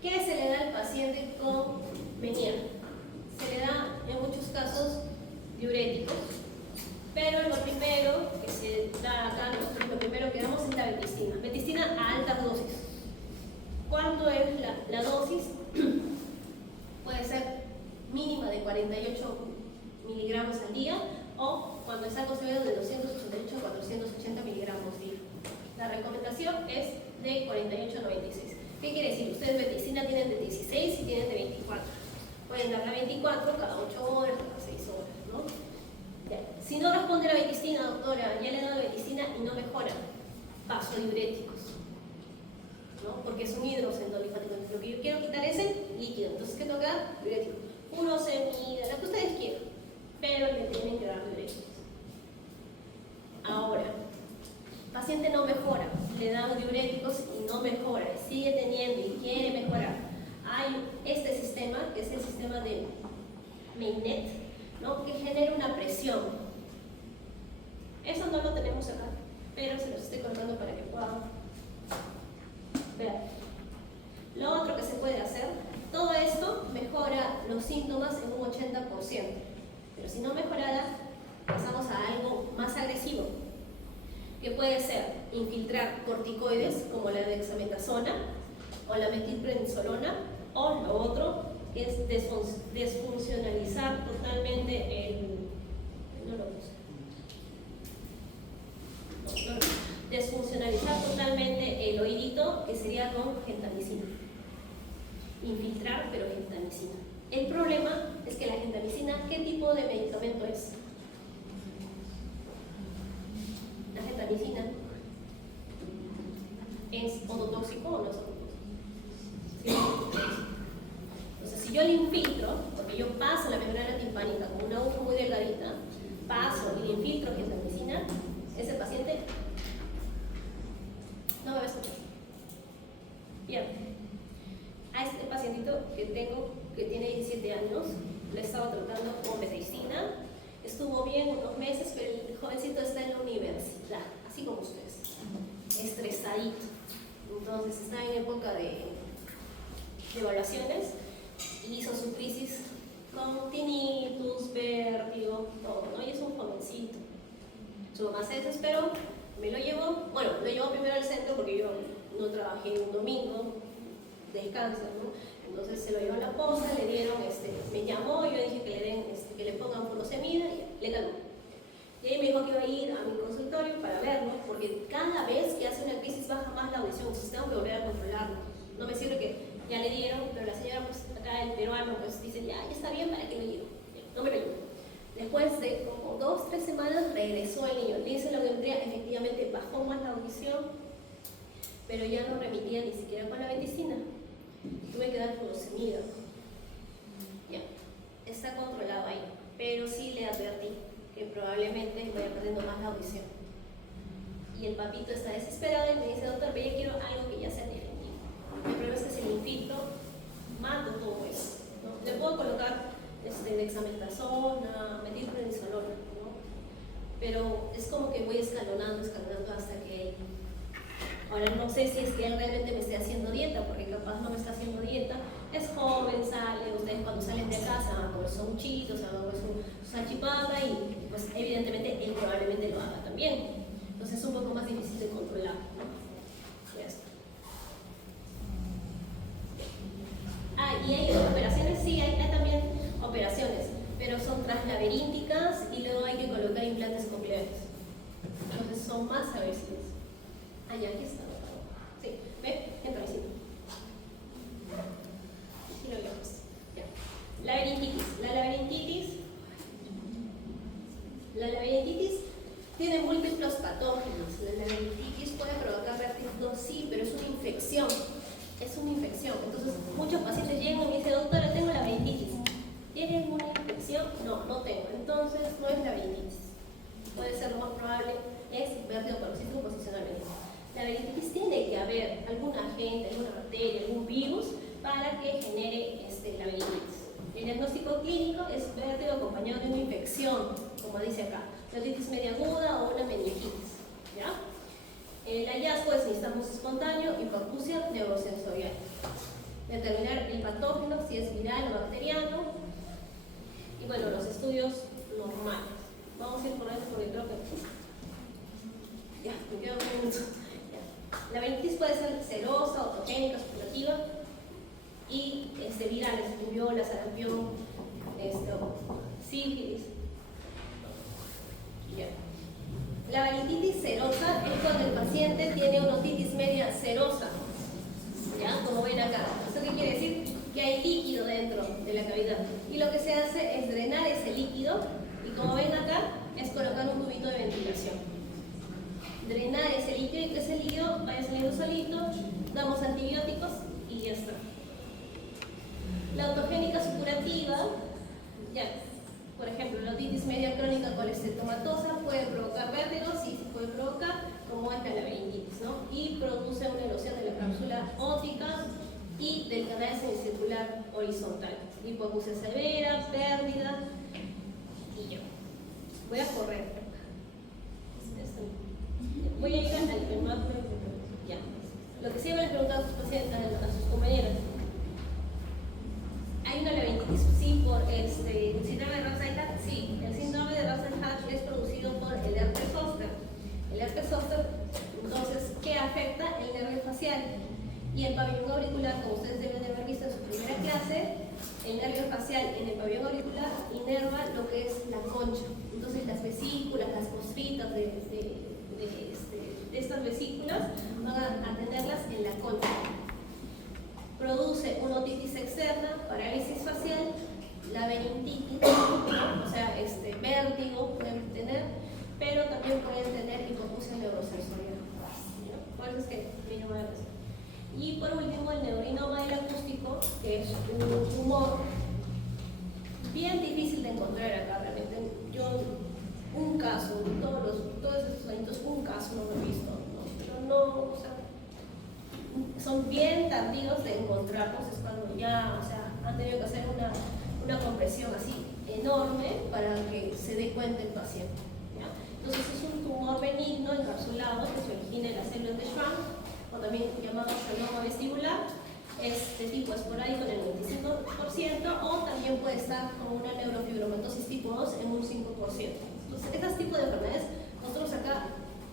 ¿Qué se le da al paciente con Meniere? Se le da en muchos casos diuréticos, pero lo primero que se da acá, lo primero que damos es la betistina. Betistina a altas dosis. ¿Cuánto es la dosis? Puede ser mínima de 48 miligramos al día o cuando es algo severo de 288 a 480 miligramos día. La recomendación es de 48 a 96. ¿Qué quiere decir? Ustedes betisina tienen de 16 y tienen de 24. Pueden darla 24 cada 8 horas, cada 6 horas, ¿no? Ya. Si no responde la betisina, doctora, ya le he dado betisina y no mejora, vasodiuréticos, ¿no? Porque es un hidrops endolinfático. Lo que yo quiero quitar es el líquido. Entonces, ¿qué toca? Diurético. Uno semida, lo que ustedes quieran, pero le tienen que dar diuréticos. Ahora, paciente no mejora, le dan diuréticos y no mejora, sigue teniendo y quiere mejorar. Hay este sistema, que es el sistema de Meinet, ¿no? Que genera una presión. Eso no lo tenemos acá, pero se los estoy contando para que puedan ver. Lo otro que se puede hacer, todo esto mejora los síntomas en un 80%, pero si no mejorara, pasamos a algo más agresivo, que puede ser infiltrar corticoides como la dexametasona o la metilprednisolona, o lo otro es desfuncionalizar totalmente desfuncionalizar totalmente el oídito, que sería con gentamicina. Infiltrar, pero gentamicina. El problema es que la gentamicina, ¿qué tipo de medicamento es? La gentamicina ¿es ototóxico o no es ototóxico? ¿Sí? Entonces, si yo le infiltro, porque yo paso la membrana timpánica con una aguja muy delgadita, paso y le infiltro gentamicina, ese paciente no me va a escuchar. Bien, a este pacientito que tengo, que tiene 17 años, le estaba tratando con beteicina, estuvo bien unos meses, pero el jovencito está en la universidad, así como ustedes, estresadito. Entonces está en época de evaluaciones y hizo su crisis con tinnitus, vértigo, todo, ¿no? Y es un jovencito. Su mamá se desesperó, me lo llevó, bueno, lo llevó primero al centro porque yo no trabajé un domingo, descanso, ¿no? Entonces se lo llevó a la posta, le dieron, me llamó, yo dije que le den, que le pongan furosemida y ya, le calmó. Y ella me dijo que iba a ir a mi consultorio para verlo, porque cada vez que hace una crisis baja más la audición, entonces tengo que volver a controlarlo. No me sirve que ya le dieron, pero la señora, pues acá el peruano, pues dice, ya está bien, ¿para qué me llevo? No me lo llevo. Después de como 2-3 semanas regresó el niño, le hice la audiometría, efectivamente bajó más la audición, pero ya no remitía ni siquiera con la medicina. Tuve que dar furosemida. Ya, está controlado ahí, pero sí le advertí que probablemente vaya perdiendo más la audición. Y el papito está desesperado y me dice, doctor, pero yo quiero algo que ya sea definitivo. El problema es que si le infiltro, mato todo eso, ¿no? Le puedo colocar dexametasona, metilprednisolona, ¿no? Pero es como que voy escalonando hasta que... Ahora no sé si es que él realmente me esté haciendo dieta, porque capaz no me está haciendo dieta. Es joven, sale, ustedes cuando salen de casa van a comer sanguchitos, van a comer su salchipapa y pues evidentemente él probablemente lo haga también. Entonces es un poco más difícil de controlar, ¿no? Ya está. Y hay operaciones, sí, hay también operaciones, pero son translaberínticas y luego hay que colocar implantes cocleares. Entonces son más agresivos. Ya, aquí está. Sí, ¿ve? Entra así. Y lo vemos. Ya. La laberintitis tiene múltiples patógenos. La laberintitis puede provocar vértigo, sí, pero es una infección. Es una infección. Entonces, muchos pacientes llegan y me dicen, doctora, tengo laberintitis. ¿Tienes una infección? No, no tengo. Entonces, no es laberintitis. Puede ser lo más probable, es vértigo paroxístico posicionalmente. La laberintitis tiene que haber algún agente, alguna bacteria, algún virus para que genere laberintitis. El diagnóstico clínico es vértigo acompañado de una infección, como dice acá, otitis media aguda o una meningitis. ¿Ya? El hallazgo es necesitamos espontáneo, hipoacusia neurosensorial. Determinar el patógeno, si es viral o bacteriano. Y bueno, los estudios normales. Vamos a ir por eso porque creo que... Ya, me quedo un minuto. La laberintitis puede ser serosa, autogénica, supurativa y virales, rubiola, sarampión, sífilis. Yeah. La laberintitis serosa es cuando el paciente tiene una otitis media serosa, ¿ya? Como ven acá. ¿Esto qué quiere decir? Que hay líquido dentro de la cavidad y lo que se hace es drenar ese líquido y como ven acá es colocar un tubito de ventilación. Drenar ese líquido y que ese líquido vaya saliendo solito, damos antibióticos y ya está. La autogénica supurativa, ya, por ejemplo, la otitis media crónica colestetomatosa puede provocar vértigos y se puede provocar como es la laberintitis, ¿no? Y produce una erosión de la cápsula óptica y del canal semicircular horizontal. Hipoacusia severa, pérdida y yo. Voy a correr. Voy a ir al más ya. Lo que siempre les pregunto a sus pacientes, a sus compañeros. ¿Hay una laberintitis? Sí, por el síndrome de Ramsay-Hatch. Sí, el síndrome de Ramsay-Hatch es producido por el herpes zóster. El herpes zóster, entonces, ¿qué afecta? El nervio facial. Y el pabellón auricular, como ustedes deben de haber visto en su primera clase, el nervio facial en el pabellón auricular inerva lo que es la concha. Entonces, las vesículas, las costritas de estas vesículas van a tenerlas en la concha. Produce una otitis externa, parálisis facial, laberintitis, o sea, vértigo pueden tener, pero también pueden tener hipoacusia neurosensorial. ¿No? Por eso es que llama la atención. Y por último, el neurinoma del acústico, que es un tumor bien difícil de encontrar acá. Realmente yo un caso, todos estos años, un caso no lo he visto, ¿no? Pero no, o sea, son bien tardíos de encontrarlos, es cuando ya, o sea, han tenido que hacer una compresión así enorme para que se dé cuenta el paciente, ¿ya? Entonces es un tumor benigno encapsulado que se origina en las células de Schwann, o también llamado adenoma vestibular. Este tipo esporádico en el 25%, o también puede estar con una neurofibromatosis tipo 2 en un 5%. Entonces, este tipo de enfermedades nosotros acá,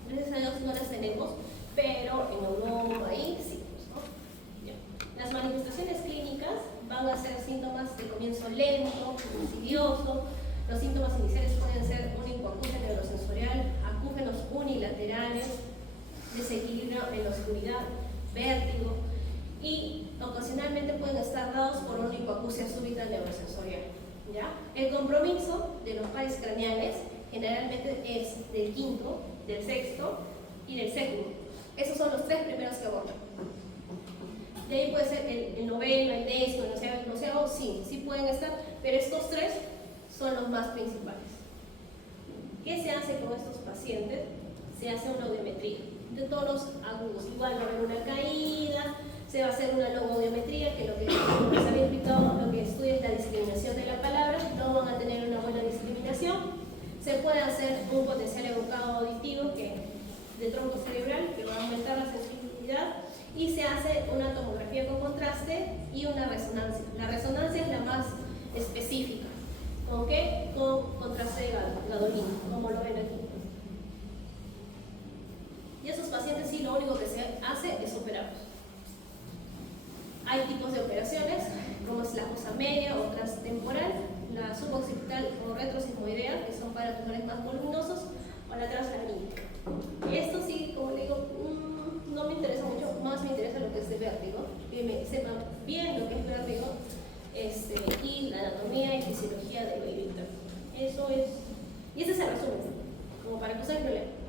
gracias a Dios, no las tenemos, pero en Europa ahí sí, pues, ¿no? Bien. Las manifestaciones clínicas van a ser síntomas de comienzo lento, insidioso. Los síntomas iniciales pueden ser una hipoacusia neurosensorial, acúfenos unilaterales, desequilibrio en la oscuridad, vértigo, y ocasionalmente pueden estar dados por una hipoacusia súbita neurosensorial, ¿ya? El compromiso de los pares craneales generalmente es del quinto, del sexto y del séptimo. Esos son los tres primeros que abordan. De ahí puede ser el noveno, el décimo, el onceavo, sí pueden estar, pero estos tres son los más principales. ¿Qué se hace con estos pacientes? Se hace una audiometría de todos los agudos. Igual va a haber una caída, se va a hacer una logoaudiometría, que lo que les había explicado, lo que estudia es la discriminación de la palabra. No van a tener una buena discriminación. Se puede hacer un potencial evocado auditivo de tronco cerebral, que va a aumentar la sensibilidad, y se hace una tomografía con contraste y una resonancia. La resonancia es la más específica. ¿Con qué? Con contraste de gadolino, como lo ven aquí. Y esos pacientes sí, lo único que se hace es operarlos. Hay tipos de operaciones, como es la fosa media o transtemporal, la suboccipital o retrosismoidea, que son para tumores más voluminosos, o la translaríngea. Esto sí, como le digo, no me interesa mucho, más me interesa lo que es de vértigo, que me sepan bien lo que es vértigo, y la anatomía y fisiología del oído interno. Eso es, y ese es el resumen, como para que ustedes lo lean.